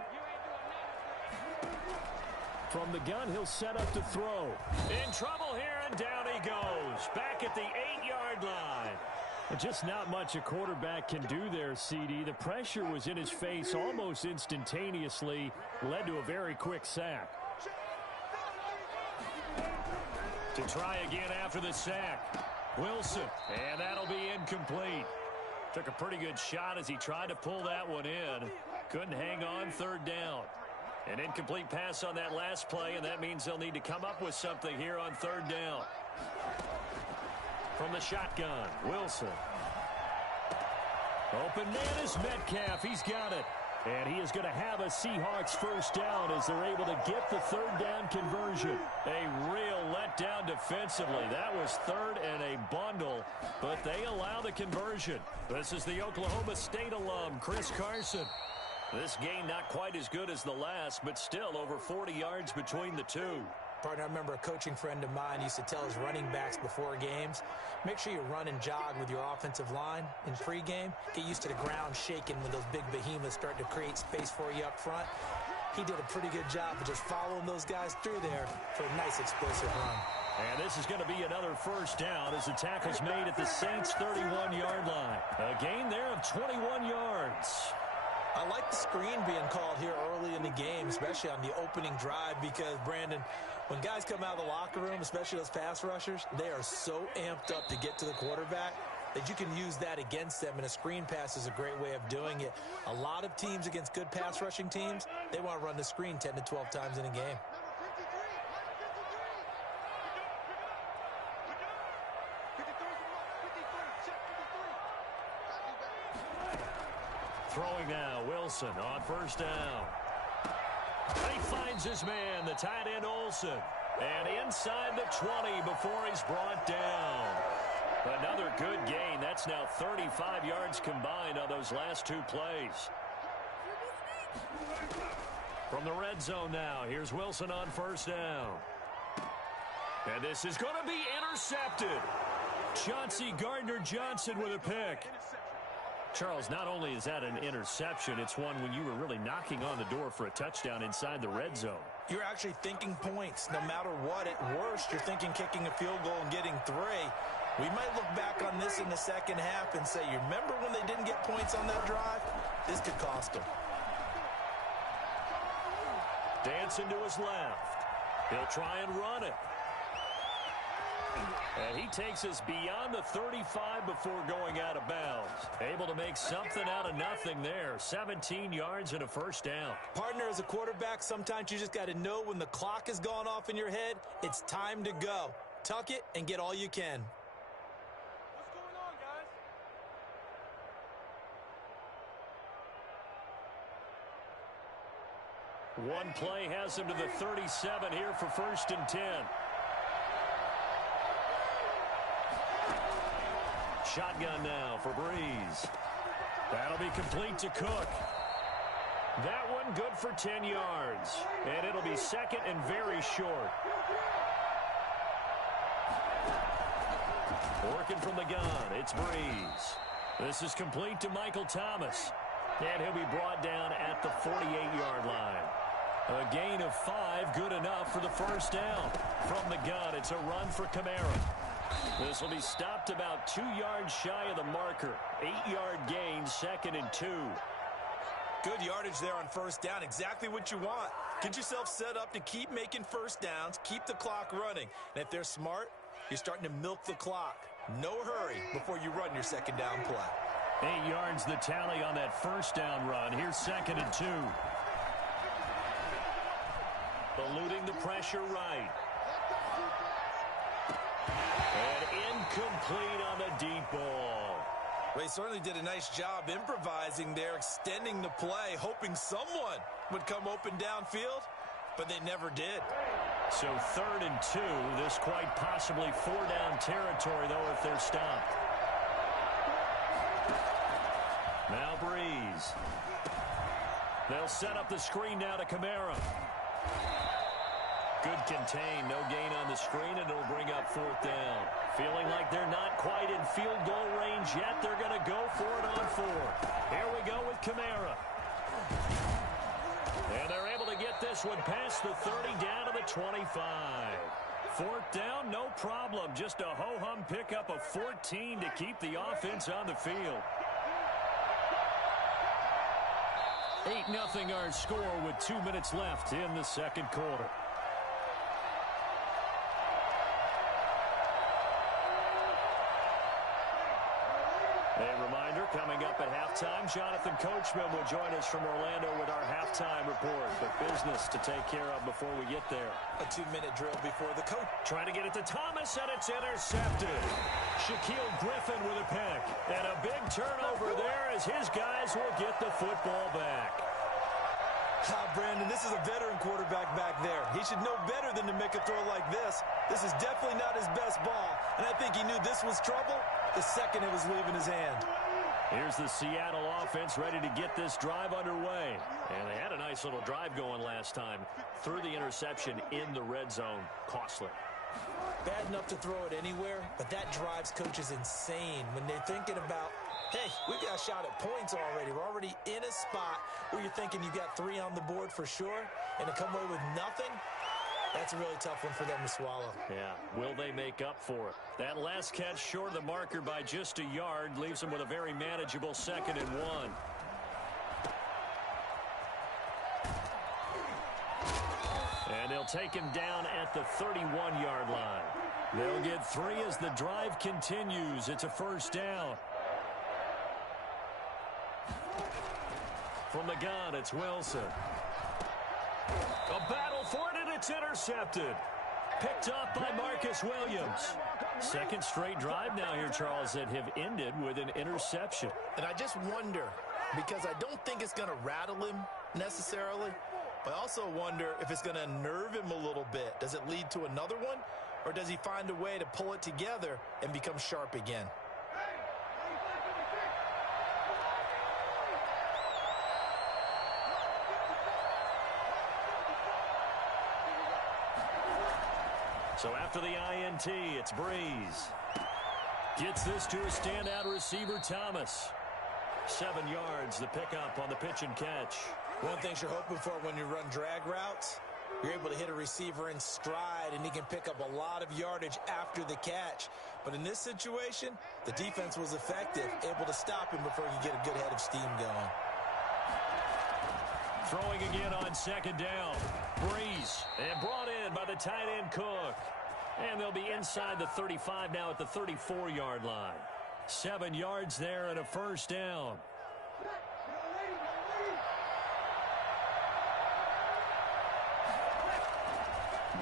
From the gun, he'll set up to throw. In trouble here, and down he goes. Back at the 8-yard line. Just not much a quarterback can do there, CD. The pressure was in his face almost instantaneously, led to a very quick sack. To try again after the sack. Wilson, and that'll be incomplete. Took a pretty good shot as he tried to pull that one in. Couldn't hang on, 3rd down. An incomplete pass on that last play, and that means they'll need to come up with something here on 3rd down. From the shotgun, Wilson. Open man is Metcalf. He's got it. And he is going to have a Seahawks 1st down as they're able to get the 3rd down conversion. A real letdown defensively. That was 3rd and a bundle, but they allow the conversion. This is the Oklahoma State alum, Chris Carson. This game not quite as good as the last, but still over 40 yards between the two. Partner, I remember a coaching friend of mine used to tell his running backs before games, make sure you run and jog with your offensive line in pregame. Get used to the ground shaking when those big behemoths start to create space for you up front. He did a pretty good job of just following those guys through there for a nice explosive run. And this is going to be another 1st down as the tackle's made at the Saints' 31-yard line. A gain there of 21 yards. I like the screen being called here early in the game, especially on the opening drive, because, Brandon, when guys come out of the locker room, especially those pass rushers, they are so amped up to get to the quarterback that you can use that against them, and a screen pass is a great way of doing it. A lot of teams against good pass rushing teams, they want to run the screen 10 to 12 times in a game. Throwing now, Wilson on 1st down. He finds his man, the tight end Olsen. And inside the 20 before he's brought down. Another good gain. That's now 35 yards combined on those last 2 plays. From the red zone now, here's Wilson on 1st down. And this is going to be intercepted. Chauncey Gardner-Johnson with a pick. Charles, not only is that an interception, it's one when you were really knocking on the door for a touchdown inside the red zone. You're actually thinking points. No matter what, at worst, you're thinking kicking a field goal and getting 3. We might look back on this in the second half and say, you remember when they didn't get points on that drive? This could cost them. Dancing to his left. He'll try and run it. And he takes us beyond the 35 before going out of bounds. Able to make something out of nothing there. 17 yards and a 1st down. Partner, as a quarterback, sometimes you just got to know when the clock has gone off in your head, it's time to go. Tuck it and get all you can. What's going on, guys? One play has him to the 37 here for 1st and 10. Shotgun now for Breeze. That'll be complete to Cook. That one good for 10 yards. And it'll be 2nd and very short. Working from the gun, it's Breeze. This is complete to Michael Thomas. And he'll be brought down at the 48-yard line. A gain of 5, good enough for the 1st down. From the gun, it's a run for Kamara. This will be stopped about 2 yards shy of the marker. 8-yard gain, 2nd and 2. Good yardage there on 1st down. Exactly what you want. Get yourself set up to keep making 1st downs, keep the clock running. And if they're smart, you're starting to milk the clock. No hurry before you run your 2nd down play. 8 yards the tally on that 1st down run. Here's 2nd and 2. Eluding the pressure right. And incomplete on the deep ball. Well, he certainly did a nice job improvising there, extending the play, hoping someone would come open downfield, but they never did. So 3rd and 2. This quite possibly 4-down territory, though, if they're stopped. Now Breeze. Breeze. They'll set up the screen now to Kamara. Good contain, no gain on the screen, and it'll bring up 4th down. Feeling like they're not quite in field goal range yet. They're going to go for it on 4th. Here we go with Kamara. And they're able to get this one past the 30 down to the 25. 4th down, no problem. Just a ho-hum pickup of 14 to keep the offense on the field. 8-0 our score with 2 minutes left in the second quarter. A reminder, coming up at halftime, Jonathan Coachman will join us from Orlando with our halftime report. But business to take care of before we get there. A 2-minute drill before the coach. Trying to get it to Thomas, and it's intercepted. Shaquille Griffin with a pick. And a big turnover there as his guys will get the football back. Brandon, this is a veteran quarterback back there. He should know better than to make a throw like this. This is definitely not his best ball. And I think he knew this was trouble the second it was leaving his hand. Here's the Seattle offense ready to get this drive underway. And they had a nice little drive going last time. Threw the interception in the red zone. Costly. Bad enough to throw it anywhere, but that drives coaches insane when they're thinking about, hey, we've got a shot at points already. We're already in a spot where you're thinking you got 3 on the board for sure, and to come away with nothing, that's a really tough one for them to swallow. Yeah, will they make up for it? That last catch short of the marker by just a yard leaves them with a very manageable 2nd and 1. And they'll take him down at the 31-yard line. They'll get 3 as the drive continues. It's a 1st down. From the gun, it's Wilson. A battle for it, and it's intercepted. Picked up by Marcus Williams. 2nd straight drive now here, Charles, that have ended with an interception. And I just wonder, because I don't think it's going to rattle him necessarily, but I also wonder if it's going to unnerve him a little bit. Does it lead to another one, or does he find a way to pull it together and become sharp again? So after the INT, it's Breeze. Gets this to a standout receiver, Thomas. 7 yards, the pickup on the pitch and catch. One thing you're hoping for when you run drag routes, you're able to hit a receiver in stride, and he can pick up a lot of yardage after the catch. But in this situation, the defense was effective, able to stop him before he could get a good head of steam going. Throwing again on 2nd down. Breeze, and brought in by the tight end Cook. And they'll be inside the 35 now at the 34-yard line. 7 yards there and a 1st down.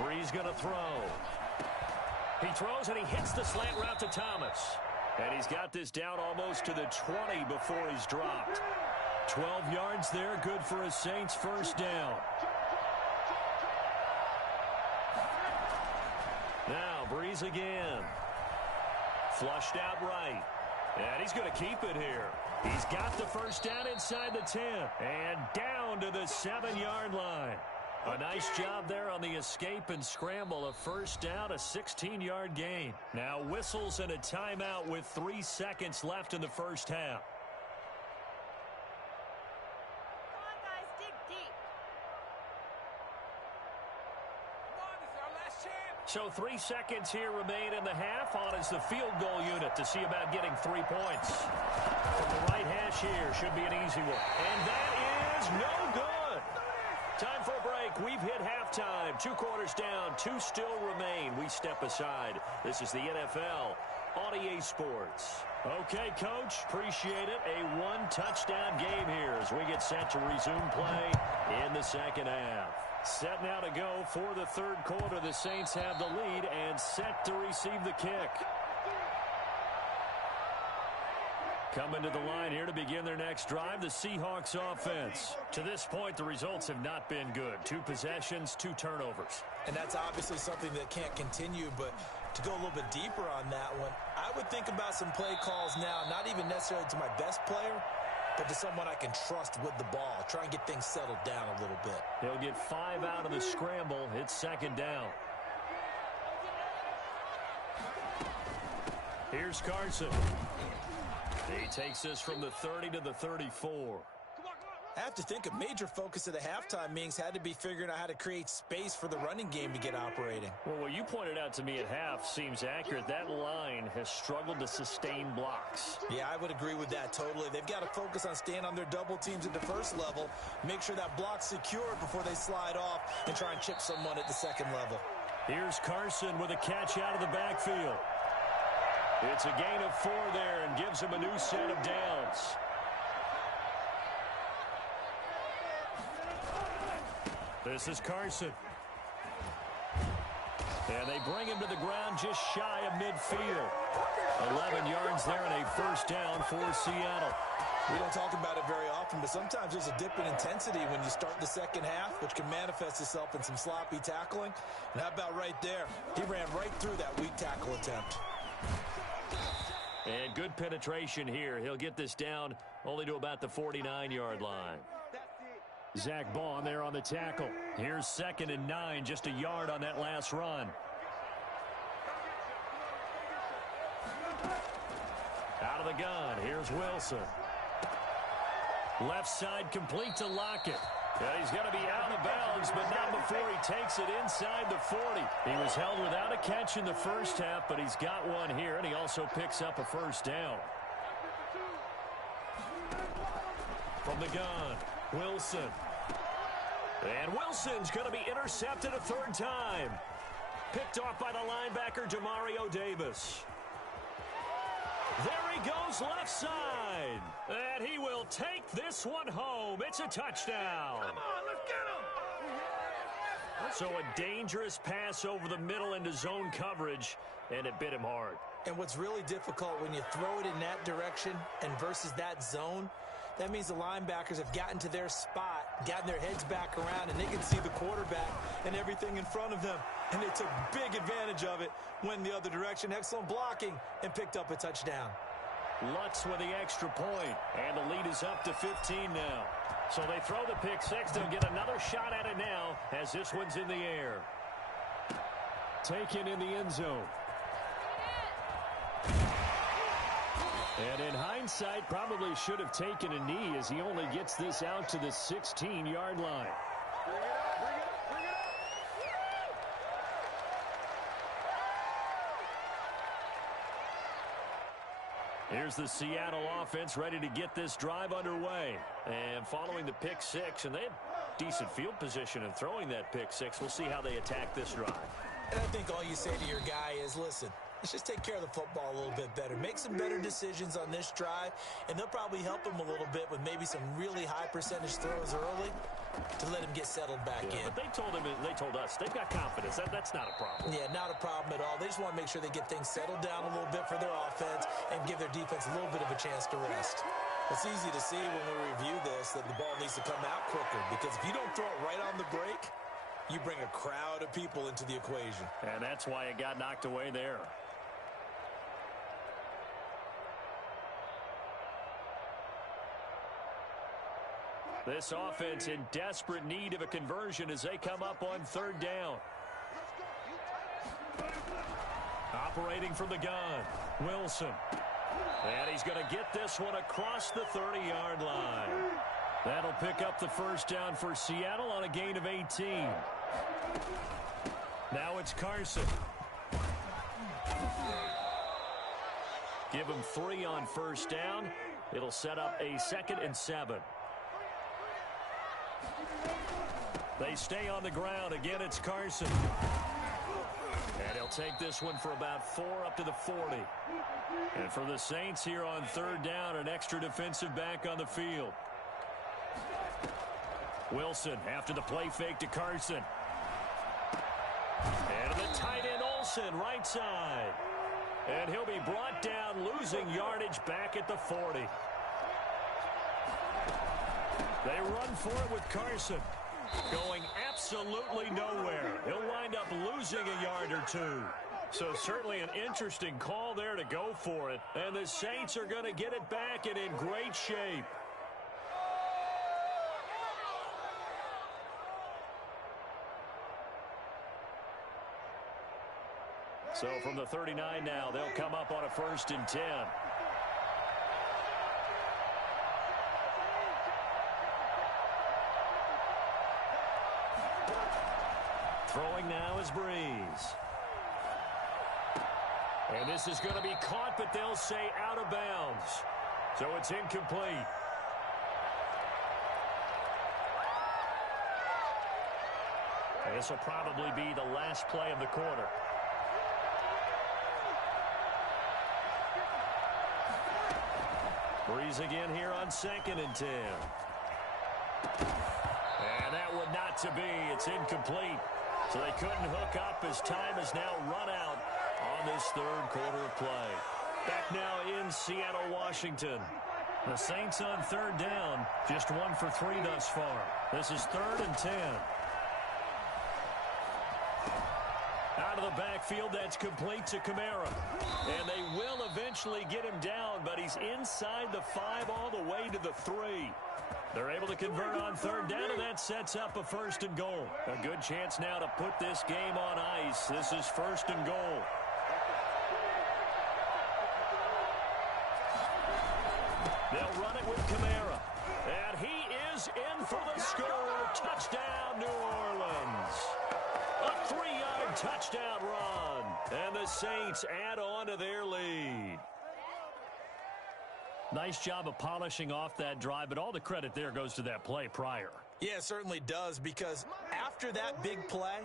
Breeze going to throw. He throws and he hits the slant route to Thomas. And he's got this down almost to the 20 before he's dropped. 12 yards there, good for a Saints 1st down. Now Breeze again. Flushed out right. And he's going to keep it here. He's got the 1st down inside the 10. And down to the 7-yard line. A nice job there on the escape and scramble. A 1st down, a 16-yard gain. Now whistles and a timeout with 3 seconds left in the 1st half. Come on, guys, dig deep. Come on, this is our last chance. So 3 seconds here remain in the half. On is the field goal unit to see about getting 3 points. From the right hash here, should be an easy one. And that is no good. Time for a break. We've hit halftime. 2 quarters down. 2 still remain. We step aside. This is the NFL on EA Sports. Okay, Coach. Appreciate it. A 1-touchdown game here as we get set to resume play in the 2nd half. Set now to go for the 3rd quarter. The Saints have the lead and set to receive the kick. Coming to the line here to begin their next drive, the Seahawks offense. To this point, the results have not been good. 2 possessions, 2 turnovers. And that's obviously something that can't continue, but to go a little bit deeper on that one, I would think about some play calls now, not even necessarily to my best player, but to someone I can trust with the ball. Try and get things settled down a little bit. He'll get 5 out of the scramble. It's second down. Here's Carson. He takes this from the 30 to the 34. I have to think a major focus of the halftime meetings had to be figuring out how to create space for the running game to get operating. Well, what you pointed out to me at half seems accurate. That line has struggled to sustain blocks. Yeah, I would agree with that totally. They've got to focus on staying on their double teams at the first level, make sure that block's secured before they slide off and try and chip someone at the second level. Here's Carson with a catch out of the backfield. It's a gain of 4 there and gives him a new set of downs. This is Carson. And they bring him to the ground just shy of midfield. 11 yards there and a first down for Seattle. We don't talk about it very often, but sometimes there's a dip in intensity when you start the second half, which can manifest itself in some sloppy tackling. And how about right there? He ran right through that weak tackle attempt. And good penetration here. He'll get this down only to about the 49-yard line. Zach Bond there on the tackle. Here's 2nd and 9, just a yard on that last run. Out of the gun, here's Wilson. Left side complete to Lockett. And he's going to be out of bounds, but not before he takes it inside the 40. He was held without a catch in the first half, but he's got one here, and he also picks up a first down. From the gun, Wilson. And Wilson's going to be intercepted a 3rd time. Picked off by the linebacker, Demario Davis. There he goes left side. And he will take this one home. It's a touchdown. Come on, let's get him. So a dangerous pass over the middle into zone coverage, and it bit him hard. And what's really difficult when you throw it in that direction and versus that zone, that means the linebackers have gotten to their spot, gotten their heads back around, and they can see the quarterback and everything in front of them. And they took big advantage of it, went the other direction, excellent blocking, and picked up a touchdown. Lutz with the extra point, and the lead is up to 15 now. So they throw the pick 6. They'll get another shot at it now as this one's in the air. Taken in the end zone. And in hindsight, probably should have taken a knee as he only gets this out to the 16-yard line. Here's the Seattle offense ready to get this drive underway. And following the pick 6, and they have decent field position in throwing that pick 6. We'll see how they attack this drive. And I think all you say to your guy is, listen, let's just take care of the football a little bit better. Make some better decisions on this drive, and they'll probably help him a little bit with maybe some really high percentage throws early to let him get settled back in. But they told us, they've got confidence. That's not a problem. Yeah, not a problem at all. They just want to make sure they get things settled down a little bit for their offense and give their defense a little bit of a chance to rest. It's easy to see when we review this that the ball needs to come out quicker, because if you don't throw it right on the break, you bring a crowd of people into the equation. And that's why it got knocked away there. This offense in desperate need of a conversion as they come up on 3rd down. Operating from the gun, Wilson. And he's going to get this one across the 30-yard line. That'll pick up the first down for Seattle on a gain of 18. Now it's Carson. Give him 3 on first down. It'll set up a 2nd and 7. They stay on the ground. Again, it's Carson. And he'll take this one for about 4 up to the 40. And for the Saints here on 3rd down, an extra defensive back on the field. Wilson after the play fake to Carson. And the tight end Olsen, right side. And he'll be brought down, losing yardage back at the 40. They run for it with Carson. Going absolutely nowhere. He'll wind up losing a yard or 2. So certainly an interesting call there to go for it. And the Saints are going to get it back and in great shape. So from the 39 now, they'll come up on a 1st and 10. Throwing now is Breeze. And this is going to be caught, but they'll say out of bounds. So it's incomplete. And this will probably be the last play of the quarter. Breeze again here on 2nd and 10. And that would not to be. It's incomplete. So they couldn't hook up as time has now run out on this 3rd quarter of play. Back now in Seattle, Washington. The Saints on 3rd down, just 1 for 3 thus far. This is 3rd and 10. Out of the backfield, that's complete to Kamara. And they will eventually get him down, but he's inside the 5 all the way to the 3. They're able to convert on 3rd down, and that sets up a 1st and goal. A good chance now to put this game on ice. This is 1st and goal. They'll run it with Kamara. And he is in for the score. Touchdown, New Orleans. A 3-yard touchdown run. And the Saints add on to their lead. Nice job of polishing off that drive, but all the credit there goes to that play prior. Yeah, it certainly does, because after that big play,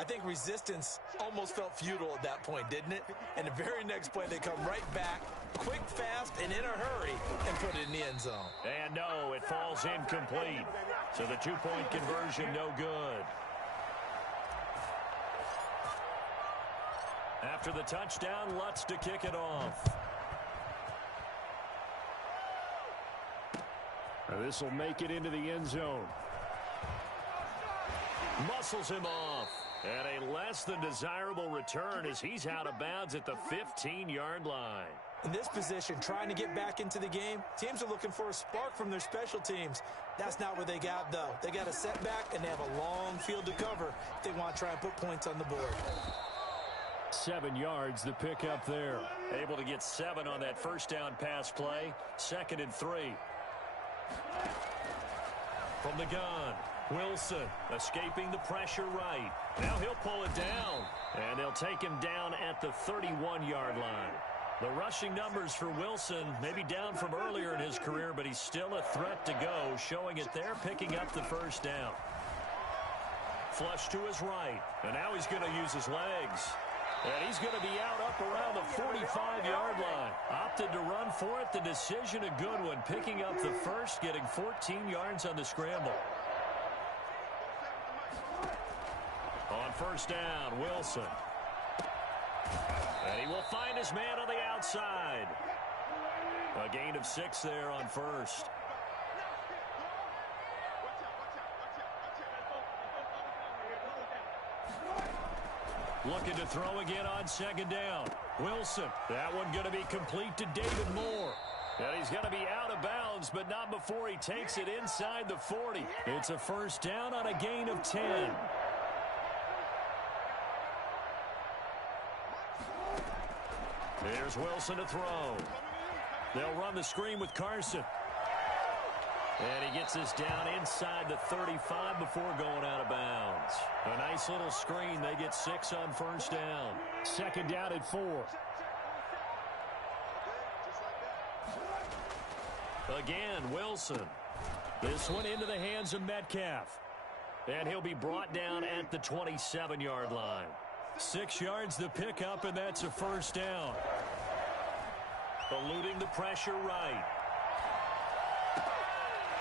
I think resistance almost felt futile at that point, didn't it? And the very next play, they come right back, quick, fast, and in a hurry, and put it in the end zone. And no, it falls incomplete. So the 2-point conversion, no good. After the touchdown, Lutz to kick it off. This will make it into the end zone. Muscles him off. And a less than desirable return as he's out of bounds at the 15-yard line. In this position, trying to get back into the game, teams are looking for a spark from their special teams. That's not what they got, though. They got a setback, and they have a long field to cover if they want to try and put points on the board. 7 yards, the pickup there. Able to get 7 on that 1st down pass play. 2nd and 3. From the gun, Wilson escaping the pressure right. Now he'll pull it down, and they'll take him down at the 31-yard line. The rushing numbers for Wilson may be down from earlier in his career, but he's still a threat to go, showing it there, picking up the 1st down. Flush to his right, and now he's going to use his legs. And he's going to be out up around the 45-yard line. Opted to run for it. The decision a good one. Picking up the 1st, getting 14 yards on the scramble. On 1st down, Wilson. And he will find his man on the outside. A gain of 6 there on 1st. Looking to throw again on 2nd down. Wilson. That one going to be complete to David Moore. And he's going to be out of bounds, but not before he takes it inside the 40. It's a 1st down on a gain of 10. Here's Wilson to throw. They'll run the screen with Carson. And he gets this down inside the 35 before going out of bounds. A nice little screen. They get 6 on 1st down. 2nd down at 4. Again, Wilson. This one into the hands of Metcalf. And he'll be brought down at the 27-yard line. 6 yards the pickup, and that's a 1st down. Eluding the pressure right.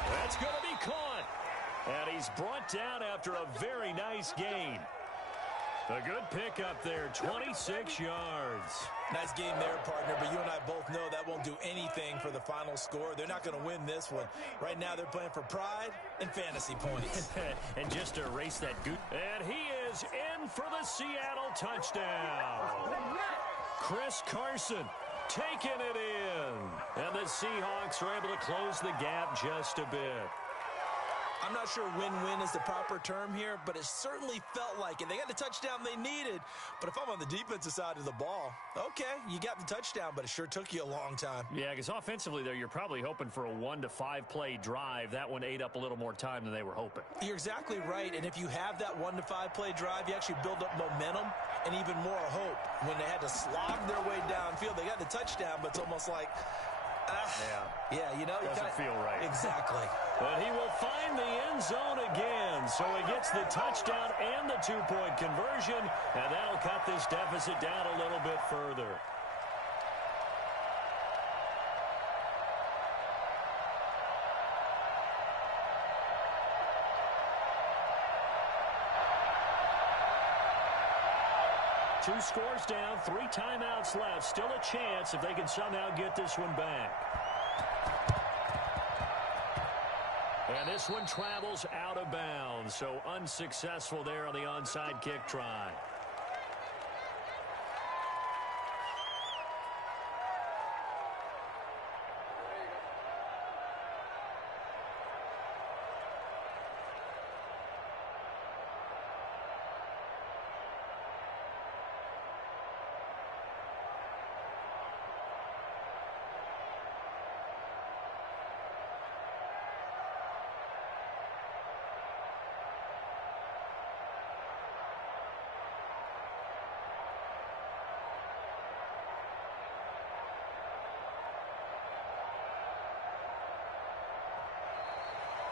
That's going to be caught. And he's brought down after a very nice gain. A good pickup there, 26 yards. Nice game there, partner, but you and I both know that won't do anything for the final score. They're not going to win this one. Right now they're playing for pride and fantasy points. And just to erase that good. And he is in for the Seattle touchdown. Chris Carson taking it in. And the Seahawks are able to close the gap just a bit. I'm not sure win-win is the proper term here, but it certainly felt like it. They got the touchdown they needed, but if I'm on the defensive side of the ball, okay, you got the touchdown, but it sure took you a long time. Yeah, because offensively there, you're probably hoping for a 1 to 5 play drive. That one ate up a little more time than they were hoping. You're exactly right, and if you have that 1 to 5 play drive, you actually build up momentum and even more hope. When they had to slog their way downfield, they got the touchdown, but it's almost like, yeah, you know, doesn't feel right. Exactly. But he will find the end zone again, so he gets the touchdown and the 2-point conversion, and that'll cut this deficit down a little bit further. Two scores down, 3 timeouts left. Still a chance if they can somehow get this one back. And this one travels out of bounds, so unsuccessful there on the onside kick try.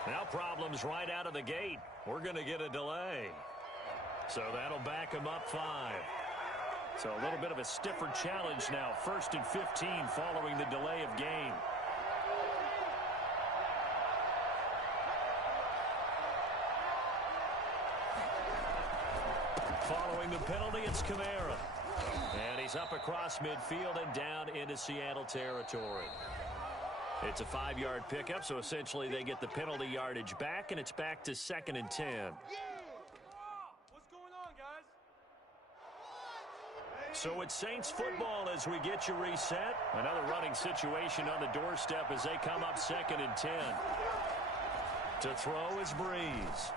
Now problems right out of the gate. We're going to get a delay. So that'll back them up 5. So a little bit of a stiffer challenge now. 1st and 15 following the delay of game. Following the penalty, it's Kamara. And he's up across midfield and down into Seattle territory. It's a 5-yard pickup, so essentially they get the penalty yardage back, and it's back to 2nd and 10. What's going on, guys? So it's Saints football as we get you reset. Another running situation on the doorstep as they come up 2nd and 10. To throw is Breeze.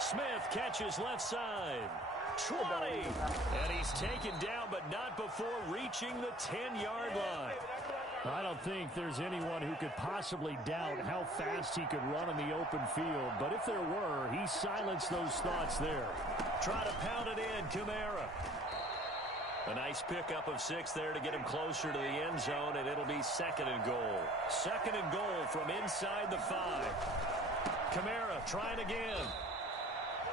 Smith catches left side. 20. And he's taken down, but not before reaching the 10-yard line. I don't think there's anyone who could possibly doubt how fast he could run in the open field. But if there were, he silenced those thoughts there. Try to pound it in, Kamara. A nice pickup of 6 there to get him closer to the end zone, and it'll be 2nd and goal. 2nd and goal from inside the 5. Kamara trying again.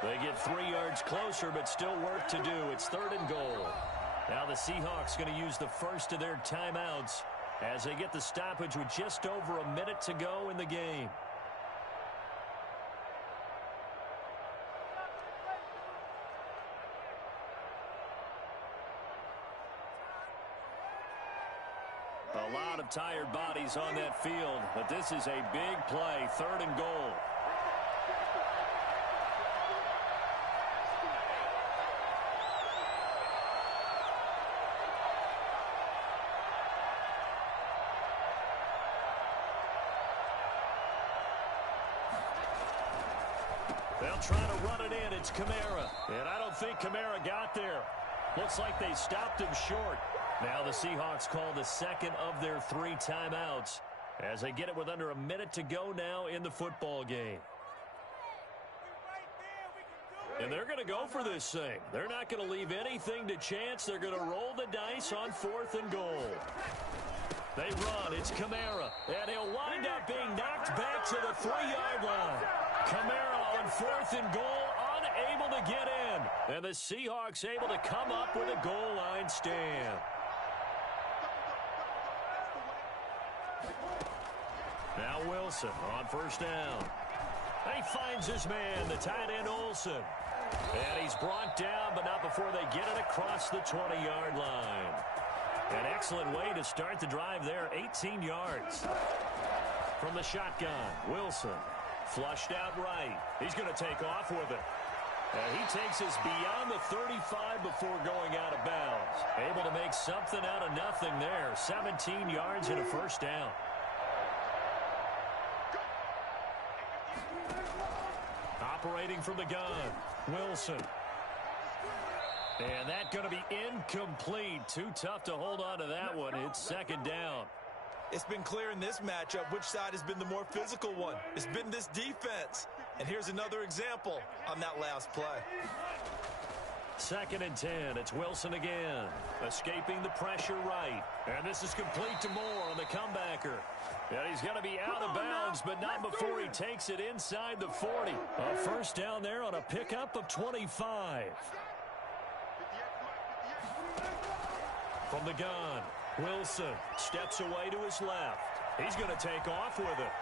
They get 3 yards closer, but still work to do. It's 3rd and goal. Now the Seahawks going to use the first of their timeouts as they get the stoppage with just over a minute to go in the game. A lot of tired bodies on that field, but this is a big play. 3rd and goal. They'll try to run it in. It's Kamara. And I don't think Kamara got there. Looks like they stopped him short. Now the Seahawks call the 2nd of their 3 timeouts as they get it with under a minute to go now in the football game. And they're going to go for this thing. They're not going to leave anything to chance. They're going to roll the dice on 4th and goal. They run. It's Kamara. And he'll wind up being knocked back to the 3-yard line. Kamara on 4th and goal, unable to get in. And the Seahawks able to come up with a goal line stand. Now Wilson on 1st down. And he finds his man, the tight end Olsen. And he's brought down, but not before they get it across the 20-yard line. An excellent way to start the drive there, 18 yards. From the shotgun, Wilson flushed out right. He's going to take off with it. And he takes us beyond the 35 before going out of bounds. Able to make something out of nothing there. 17 yards and a 1st down. operating from the gun. Wilson. And that going to be incomplete. Too tough to hold on to that one. It's second down. It's been clear in this matchup which side has been the more physical one. It's been this defense. And here's another example on that last play. Second and 10. It's Wilson again. Escaping the pressure right. And this is complete to Moore on the comebacker. And he's going to be out of bounds, but not before he takes it inside the 40. A first down there on a pickup of 25. From the gun, Wilson steps away to his left. He's going to take off with it.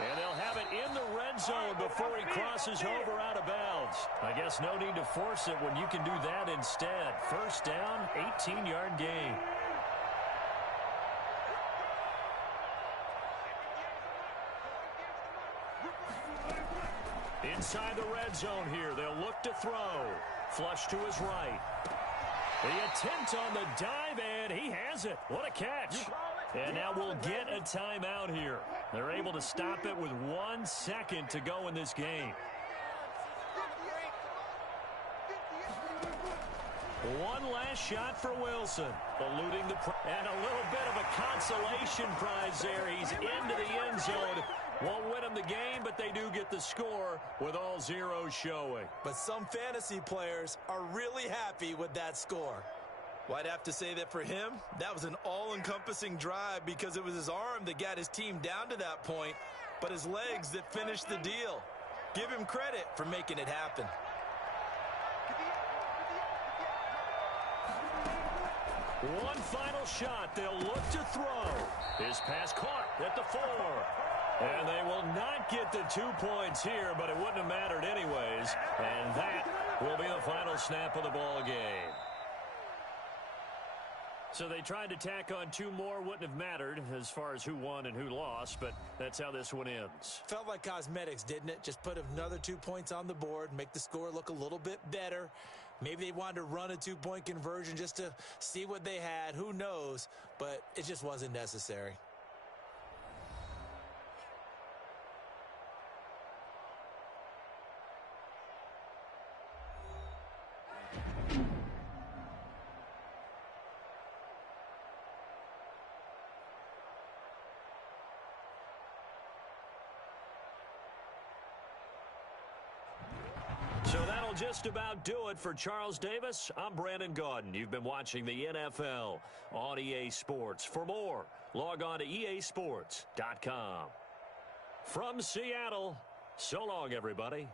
And they'll have it in the red zone before he crosses over out of bounds. I guess no need to force it when you can do that instead. First down, 18-yard gain. Inside the red zone here, they'll look to throw. Flush to his right. The attempt on the dive, and he has it. What a catch. And now we'll get a timeout here. They're able to stop it with 1 second to go in this game. One last shot for Wilson. Eluding the and a little bit of a consolation prize there. He's into the end zone. Won't win them the game, but they do get the score with all zeros showing. But some fantasy players are really happy with that score. Well, I'd have to say that for him, that was an all-encompassing drive because it was his arm that got his team down to that point, but his legs that finished the deal. Give him credit for making it happen. One final shot. They'll look to throw. His pass caught at the 4. And they will not get the 2 points here, but it wouldn't have mattered anyways. And that will be the final snap of the ball game. So they tried to tack on 2 more. Wouldn't have mattered as far as who won and who lost, but that's how this one ends. Felt like cosmetics, didn't it? Just put another 2 points on the board, make the score look a little bit better. Maybe they wanted to run a 2-point conversion just to see what they had. Who knows? But it just wasn't necessary. So that'll just about do it for Charles Davis. I'm Brandon Gaudin. You've been watching the NFL on EA Sports. For more, log on to easports.com. From Seattle, so long, everybody.